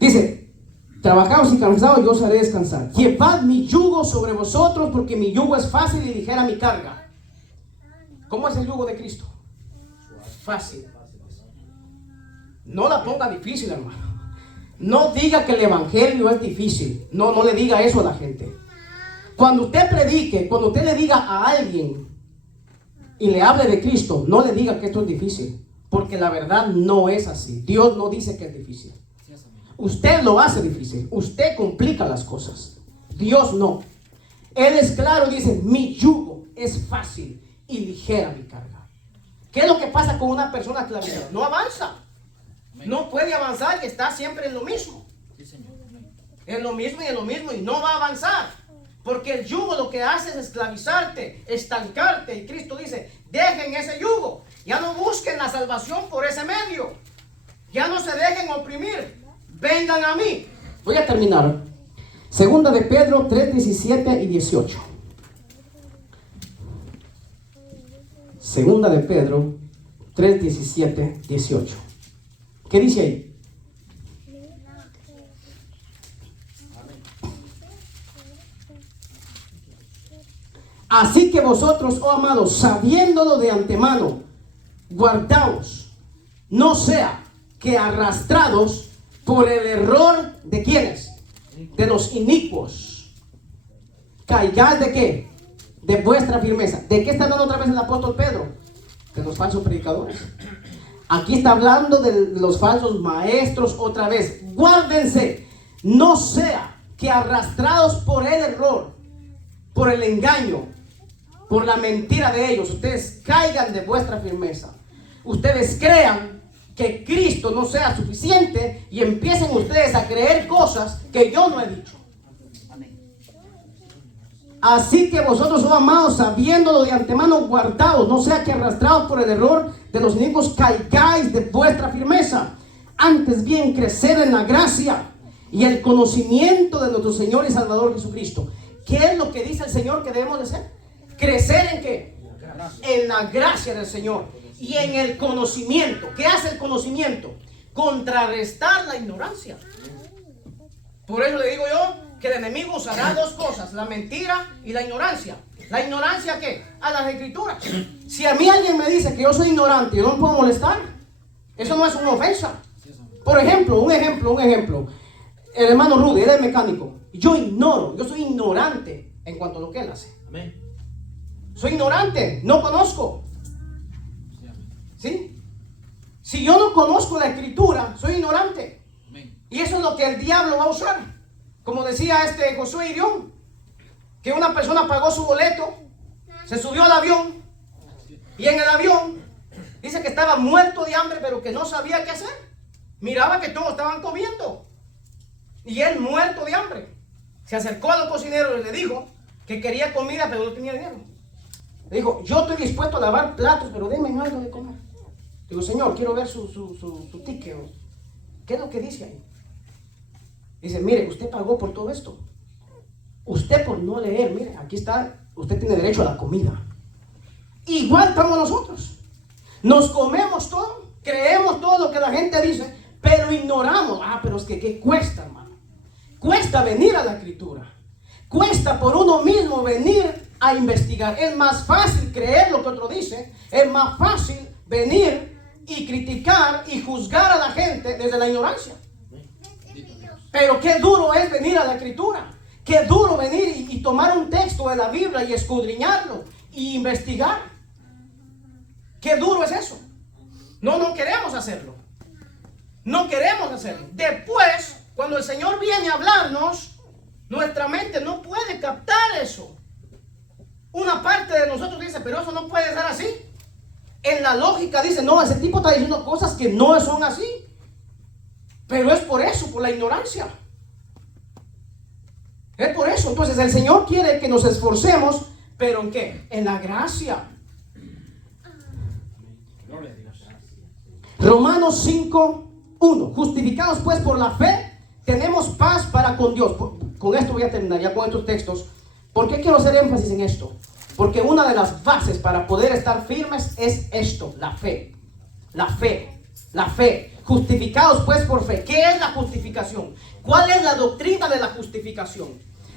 Dice, trabajados y cansados, yo os haré descansar. Llevad mi yugo sobre vosotros, porque mi yugo es fácil y ligera mi carga. ¿Cómo es el yugo de Cristo? Fácil. No la ponga difícil, hermano. No diga que el evangelio es difícil. No le diga eso a la gente. Cuando usted predique, cuando usted le diga a alguien y le hable de Cristo, no le diga que esto es difícil, porque la verdad no es así. Dios no dice que es difícil. Usted lo hace difícil, usted complica las cosas. Dios no. Él es claro y dice, mi yugo es fácil y ligera mi carga. ¿Qué es lo que pasa con una persona esclavizada? No avanza. No puede avanzar y está siempre en lo mismo. En lo mismo y en lo mismo y no va a avanzar. Porque el yugo lo que hace es esclavizarte, estancarte. Y Cristo dice, dejen ese yugo. Ya no busquen la salvación por ese medio. Ya no se dejen oprimir. Vengan a mí. Voy a terminar. Segunda de Pedro 3, 17 y 18. Segunda de Pedro 3, 17, 18. ¿Qué dice ahí? Así que vosotros, oh amados, sabiéndolo de antemano, guardaos, no sea que arrastrados por el error de ¿quiénes? De los inicuos, caigáis ¿de qué? De vuestra firmeza. ¿De qué está hablando otra vez el apóstol Pedro? De los falsos predicadores. Aquí está hablando de los falsos maestros otra vez. Guárdense, no sea que arrastrados por el error, por el engaño, por la mentira de ellos, ustedes caigan de vuestra firmeza. Ustedes crean que Cristo no sea suficiente y empiecen ustedes a creer cosas que yo no he dicho. Así que vosotros, oh amados, sabiéndolo de antemano, guardaos, no sea que arrastrados por el error de los inicuos caigáis de vuestra firmeza. Antes bien, crecer en la gracia y el conocimiento de nuestro Señor y Salvador Jesucristo. ¿Qué es lo que dice el Señor que debemos de hacer? ¿Crecer en qué? En la gracia del Señor y en el conocimiento. ¿Qué hace el conocimiento? Contrarrestar la ignorancia. Por eso le digo yo que el enemigo usará dos cosas, la mentira y la ignorancia. ¿La ignorancia qué? A las escrituras. Si a mí alguien me dice que yo soy ignorante y yo no me puedo molestar, eso no es una ofensa. Por ejemplo, un ejemplo. El hermano Rudy, él es mecánico. Yo soy ignorante en cuanto a lo que él hace. Amén. Soy ignorante, no conozco. ¿Sí? Si yo no conozco la escritura, soy ignorante. Y eso es lo que el diablo va a usar. Como decía Josué Irión, que una persona pagó su boleto, se subió al avión y en el avión dice que estaba muerto de hambre, pero que no sabía qué hacer. Miraba que todos estaban comiendo y él muerto de hambre. Se acercó a los cocineros y le dijo que quería comida, pero no tenía dinero. Le dijo, yo estoy dispuesto a lavar platos, pero denme algo de comer. Digo, señor, quiero ver su ticket. ¿Qué es lo que dice ahí? Dice, mire, usted pagó por todo esto. Usted por no leer, mire, aquí está, usted tiene derecho a la comida. Igual estamos nosotros. Nos comemos todo, creemos todo lo que la gente dice, pero ignoramos. Pero es que ¿qué cuesta, hermano? Cuesta venir a la escritura. Cuesta por uno mismo venir a investigar. Es más fácil creer lo que otro dice. Es más fácil venir y criticar y juzgar a la gente desde la ignorancia. Pero qué duro es venir a la escritura. Qué duro venir y tomar un texto de la Biblia y escudriñarlo y investigar. Qué duro es eso. No queremos hacerlo. No queremos hacerlo. Después, cuando el Señor viene a hablarnos, nuestra mente no puede captar eso. Una parte de nosotros dice, pero eso no puede ser así. En la lógica dice, no, ese tipo está diciendo cosas que no son así. Pero es por eso, por la ignorancia. Es por eso. Entonces el Señor quiere que nos esforcemos, pero ¿en qué? En la gracia. Gloria a Dios. Romanos 5:1. Justificados pues por la fe, tenemos paz para con Dios. Con esto voy a terminar, ya con estos textos. ¿Por qué quiero hacer énfasis en esto? Porque una de las bases para poder estar firmes es esto, la fe. La fe, la fe. Justificados pues por fe. ¿Qué es la justificación? ¿Cuál es la doctrina de la justificación?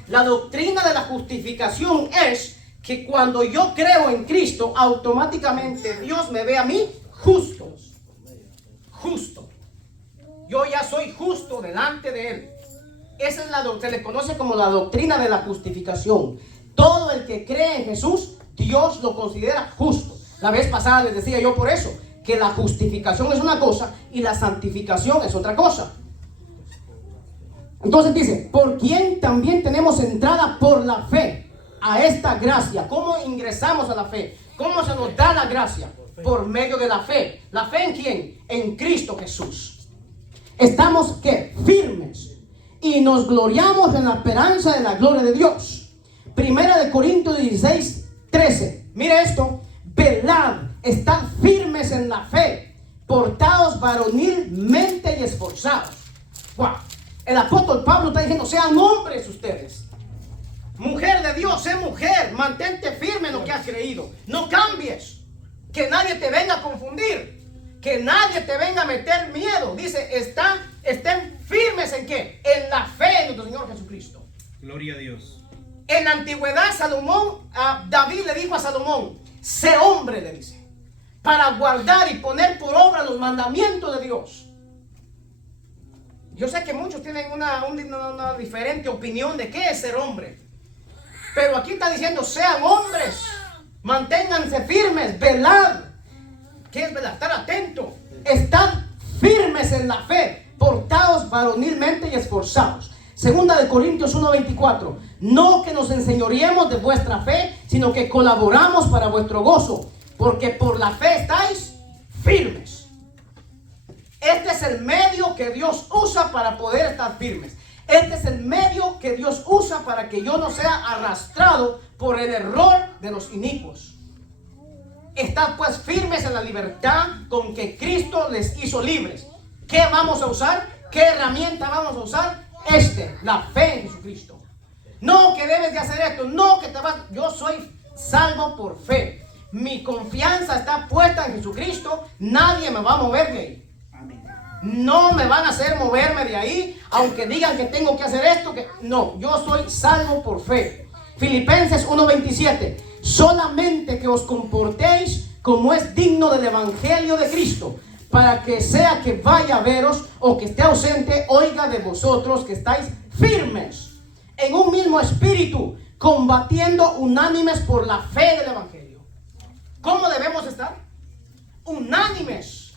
La doctrina de la justificación es que cuando yo creo en Cristo, automáticamente Dios me ve a mí justo. Justo. Yo ya soy justo delante de Él. Esa es se le conoce como la doctrina de la justificación. Todo el que cree en Jesús, Dios lo considera justo. La vez pasada les decía yo por eso, que la justificación es una cosa y la santificación es otra cosa. Entonces dice, por quien también tenemos entrada por la fe a esta gracia. ¿Cómo ingresamos a la fe? ¿Cómo se nos da la gracia? Por medio de la fe. ¿La fe en quién? En Cristo Jesús. Estamos ¿qué? Firmes. Y nos gloriamos en la esperanza de la gloria de Dios. Primera de Corintios 16, 13. Mire esto. Velad, estad firmes en la fe, portaos varonilmente y esforzados. Wow. El apóstol Pablo está diciendo, sean hombres ustedes. Mujer de Dios, sé mujer, mantente firme en lo que has creído. No cambies. Que nadie te venga a confundir. Que nadie te venga a meter miedo. Dice, estén firmes en qué? En la fe en nuestro Señor Jesucristo. Gloria a Dios. En la antigüedad, David le dijo a Salomón, sé hombre, le dice, para guardar y poner por obra los mandamientos de Dios. Yo sé que muchos tienen una diferente opinión de qué es ser hombre. Pero aquí está diciendo, sean hombres, manténganse firmes, velad. ¿Qué es velar? Estar atento. Estad firmes en la fe, portaos varonilmente y esforzados. Segunda de Corintios 1:24. No que nos enseñoreemos de vuestra fe, sino que colaboramos para vuestro gozo, porque por la fe estáis firmes. Este es el medio que Dios usa para poder estar firmes. Este es el medio que Dios usa para que yo no sea arrastrado por el error de los inicuos. Estad pues firmes en la libertad con que Cristo les hizo libres. ¿Qué vamos a usar? ¿Qué herramienta vamos a usar? La fe en Jesucristo. No que debes de hacer esto, no que te vas. Yo soy salvo por fe. Mi confianza está puesta en Jesucristo. Nadie me va a mover de ahí. No me van a hacer moverme de ahí, aunque digan que tengo que hacer esto. No, yo soy salvo por fe. Filipenses 1:27. Solamente que os comportéis como es digno del evangelio de Cristo, para que sea que vaya a veros o que esté ausente, oiga de vosotros que estáis firmes en un mismo espíritu, combatiendo unánimes por la fe del evangelio. ¿Cómo debemos estar? Unánimes.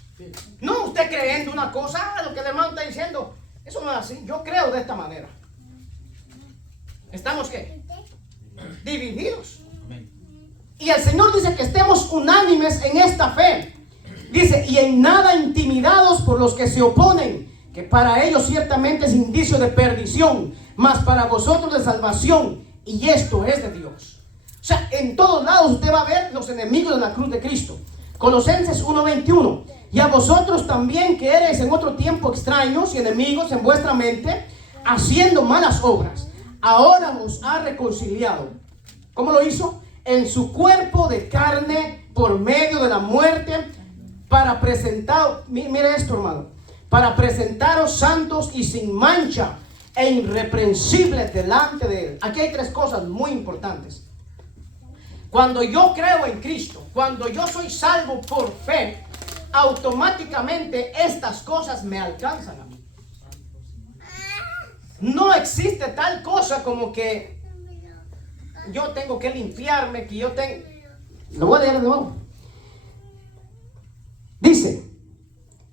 No usted creyendo una cosa, lo que el hermano está diciendo, eso no es así. Yo creo de esta manera. ¿Estamos qué? Divididos. Y el Señor dice que estemos unánimes en esta fe. Dice, y en nada intimidados por los que se oponen, que para ellos ciertamente es indicio de perdición, mas para vosotros de salvación, y esto es de Dios. O sea, en todos lados usted va a ver los enemigos de la cruz de Cristo. Colosenses 1:21. Y a vosotros también que eres en otro tiempo extraños y enemigos en vuestra mente, haciendo malas obras, ahora os ha reconciliado. ¿Cómo lo hizo? En su cuerpo de carne por medio de la muerte, para presentar, mire esto hermano, para presentaros santos y sin mancha e irreprensibles delante de Él. Aquí hay tres cosas muy importantes. Cuando yo creo en Cristo, cuando yo soy salvo por fe, automáticamente estas cosas me alcanzan a mí. No existe tal cosa como que yo tengo que limpiarme, que yo tengo... Lo voy a leer de nuevo. Dice,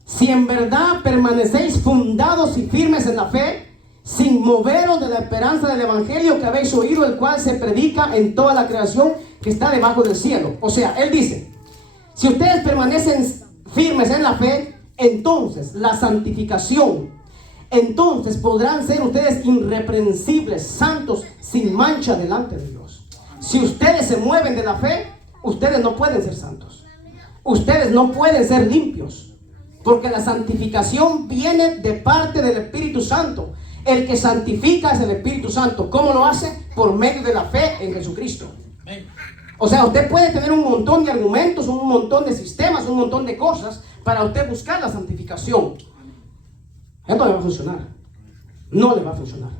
si en verdad permanecéis fundados y firmes en la fe, sin moveros de la esperanza del evangelio que habéis oído, el cual se predica en toda la creación que está debajo del cielo. O sea, él dice, si ustedes permanecen firmes en la fe, entonces la santificación, entonces podrán ser ustedes irreprensibles, santos, sin mancha delante de Dios. Si ustedes se mueven de la fe, ustedes no pueden ser santos. Ustedes no pueden ser limpios, porque la santificación viene de parte del Espíritu Santo. El que santifica es el Espíritu Santo. ¿Cómo lo hace? Por medio de la fe en Jesucristo. Amén. O sea, usted puede tener un montón de argumentos, un montón de sistemas, un montón de cosas para usted buscar la santificación. Esto no le va a funcionar. No le va a funcionar.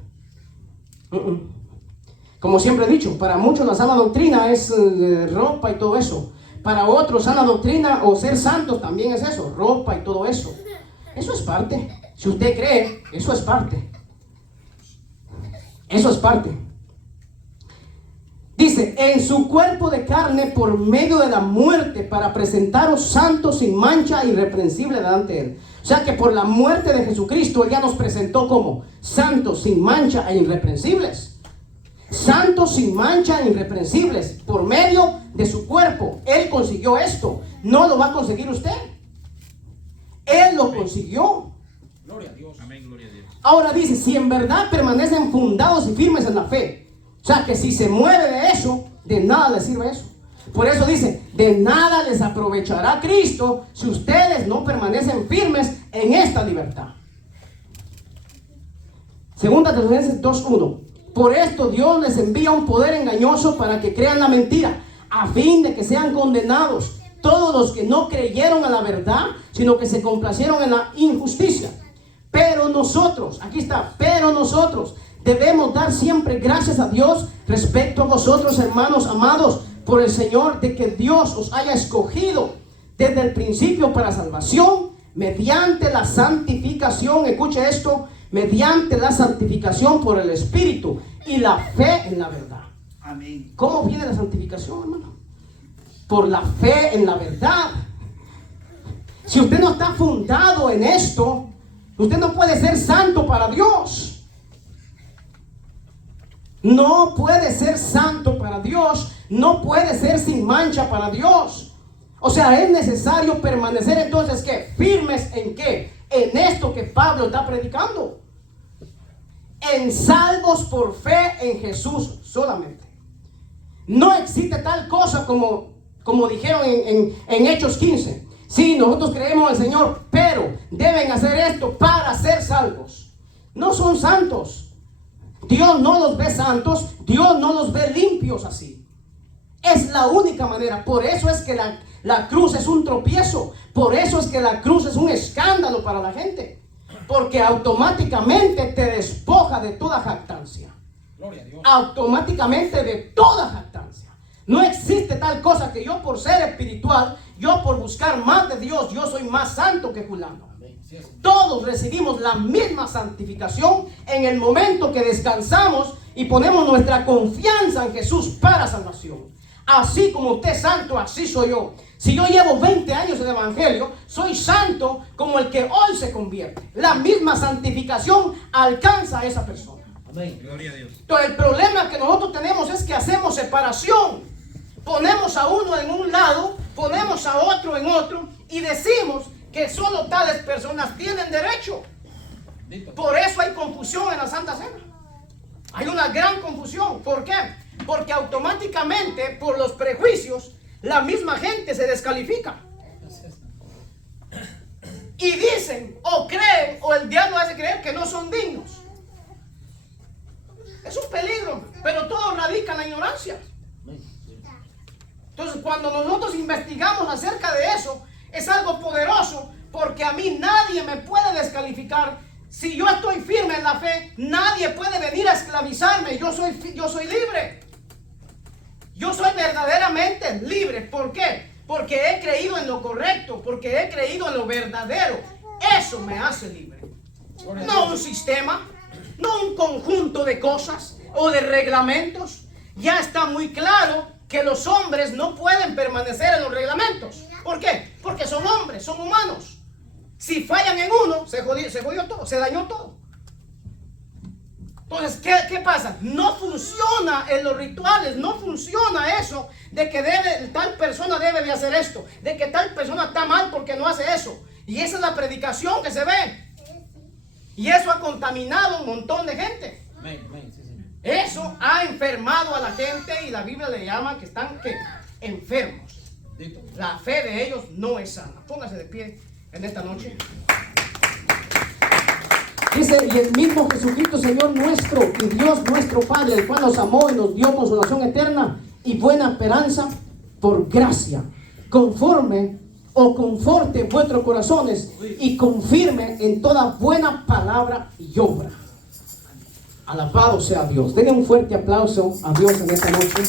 Como siempre he dicho, para muchos la sana doctrina es ropa y todo eso. Para otros sana doctrina o ser santos también es eso, ropa y todo eso. Eso es parte. Si usted cree, eso es parte. Eso es parte. Dice, en su cuerpo de carne por medio de la muerte para presentaros santos sin mancha e irreprensible delante de él. O sea que por la muerte de Jesucristo Él ya nos presentó como santos sin mancha e irreprensibles. Santos sin mancha e irreprensibles por medio de su cuerpo. Él consiguió esto. No lo va a conseguir usted. Él lo consiguió. Gloria a Dios. Amén, gloria a Dios. Ahora dice, si en verdad permanecen fundados y firmes en la fe. O sea que si se mueve de eso, de nada les sirve eso. Por eso dice, de nada les aprovechará Cristo si ustedes no permanecen firmes en esta libertad. Segunda Tesalonicenses 2:1. Por esto Dios les envía un poder engañoso para que crean la mentira, a fin de que sean condenados todos los que no creyeron a la verdad, sino que se complacieron en la injusticia. Pero nosotros, aquí está, pero nosotros debemos dar siempre gracias a Dios respecto a vosotros, hermanos amados, por el Señor, de que Dios os haya escogido desde el principio para salvación, mediante la santificación, escuche esto, mediante la santificación por el Espíritu y la fe en la verdad. Amén. ¿Cómo viene la santificación, hermano? Por la fe en la verdad. Si usted no está fundado en esto, usted no puede ser santo para Dios. No puede ser santo para Dios. No puede ser sin mancha para Dios. O sea, es necesario permanecer entonces ¿qué? Firmes en qué? En esto que Pablo está predicando. En salvos por fe en Jesús solamente. No existe tal cosa como dijeron en Hechos 15. Sí, nosotros creemos en el Señor, pero deben hacer esto para ser salvos. No son santos. Dios no los ve santos, Dios no los ve limpios así. Es la única manera. Por eso es que la cruz es un tropiezo. Por eso es que la cruz es un escándalo para la gente. Porque automáticamente te despoja de toda jactancia. Gloria a Dios. Automáticamente de toda jactancia. No existe tal cosa que yo por ser espiritual, yo por buscar más de Dios, yo soy más santo que fulano. Amén. Sí, Señor. Todos recibimos la misma santificación en el momento que descansamos y ponemos nuestra confianza en Jesús para salvación. Así como usted es santo, así soy yo. Si yo llevo 20 años en el Evangelio, soy santo como el que hoy se convierte. La misma santificación alcanza a esa persona. Amén. Gloria a Dios. Entonces el problema que nosotros tenemos es que hacemos separación. Ponemos a uno en un lado, ponemos a otro en otro y decimos que solo tales personas tienen derecho. Por eso hay confusión en la Santa Cena. Hay una gran confusión. ¿Por qué? Porque automáticamente por los prejuicios la misma gente se descalifica. Y dicen o creen o el diablo hace creer que no son dignos. Es un peligro, pero todo radica en la ignorancia. Entonces cuando nosotros investigamos acerca de eso, es algo poderoso, porque a mí nadie me puede descalificar. Si yo estoy firme en la fe, nadie puede venir a esclavizarme. Yo soy libre. Yo soy verdaderamente libre. ¿Por qué? Porque he creído en lo correcto, porque he creído en lo verdadero. Eso me hace libre. No un sistema, no un conjunto de cosas o de reglamentos. Ya está muy claro que los hombres no pueden permanecer en los reglamentos. ¿Por qué? Porque son hombres, son humanos. Si fallan en uno, se jodió todo, se dañó todo. Entonces, ¿qué pasa? No funciona en los rituales, no funciona eso de que tal persona debe de hacer esto, de que tal persona está mal porque no hace eso. Y esa es la predicación que se ve. Y eso ha contaminado a un montón de gente. Amén, amén, sí, Señor. Eso ha enfermado a la gente y la Biblia le llama que están enfermos. Bendito Dios. La fe de ellos no es sana. Póngase de pie en esta noche. Dice, y el mismo Jesucristo, Señor nuestro y Dios nuestro Padre, el cual nos amó y nos dio consolación eterna y buena esperanza por gracia, conforme o conforte vuestros corazones y confirme en toda buena palabra y obra. Alabado sea Dios. Denle un fuerte aplauso a Dios en esta noche.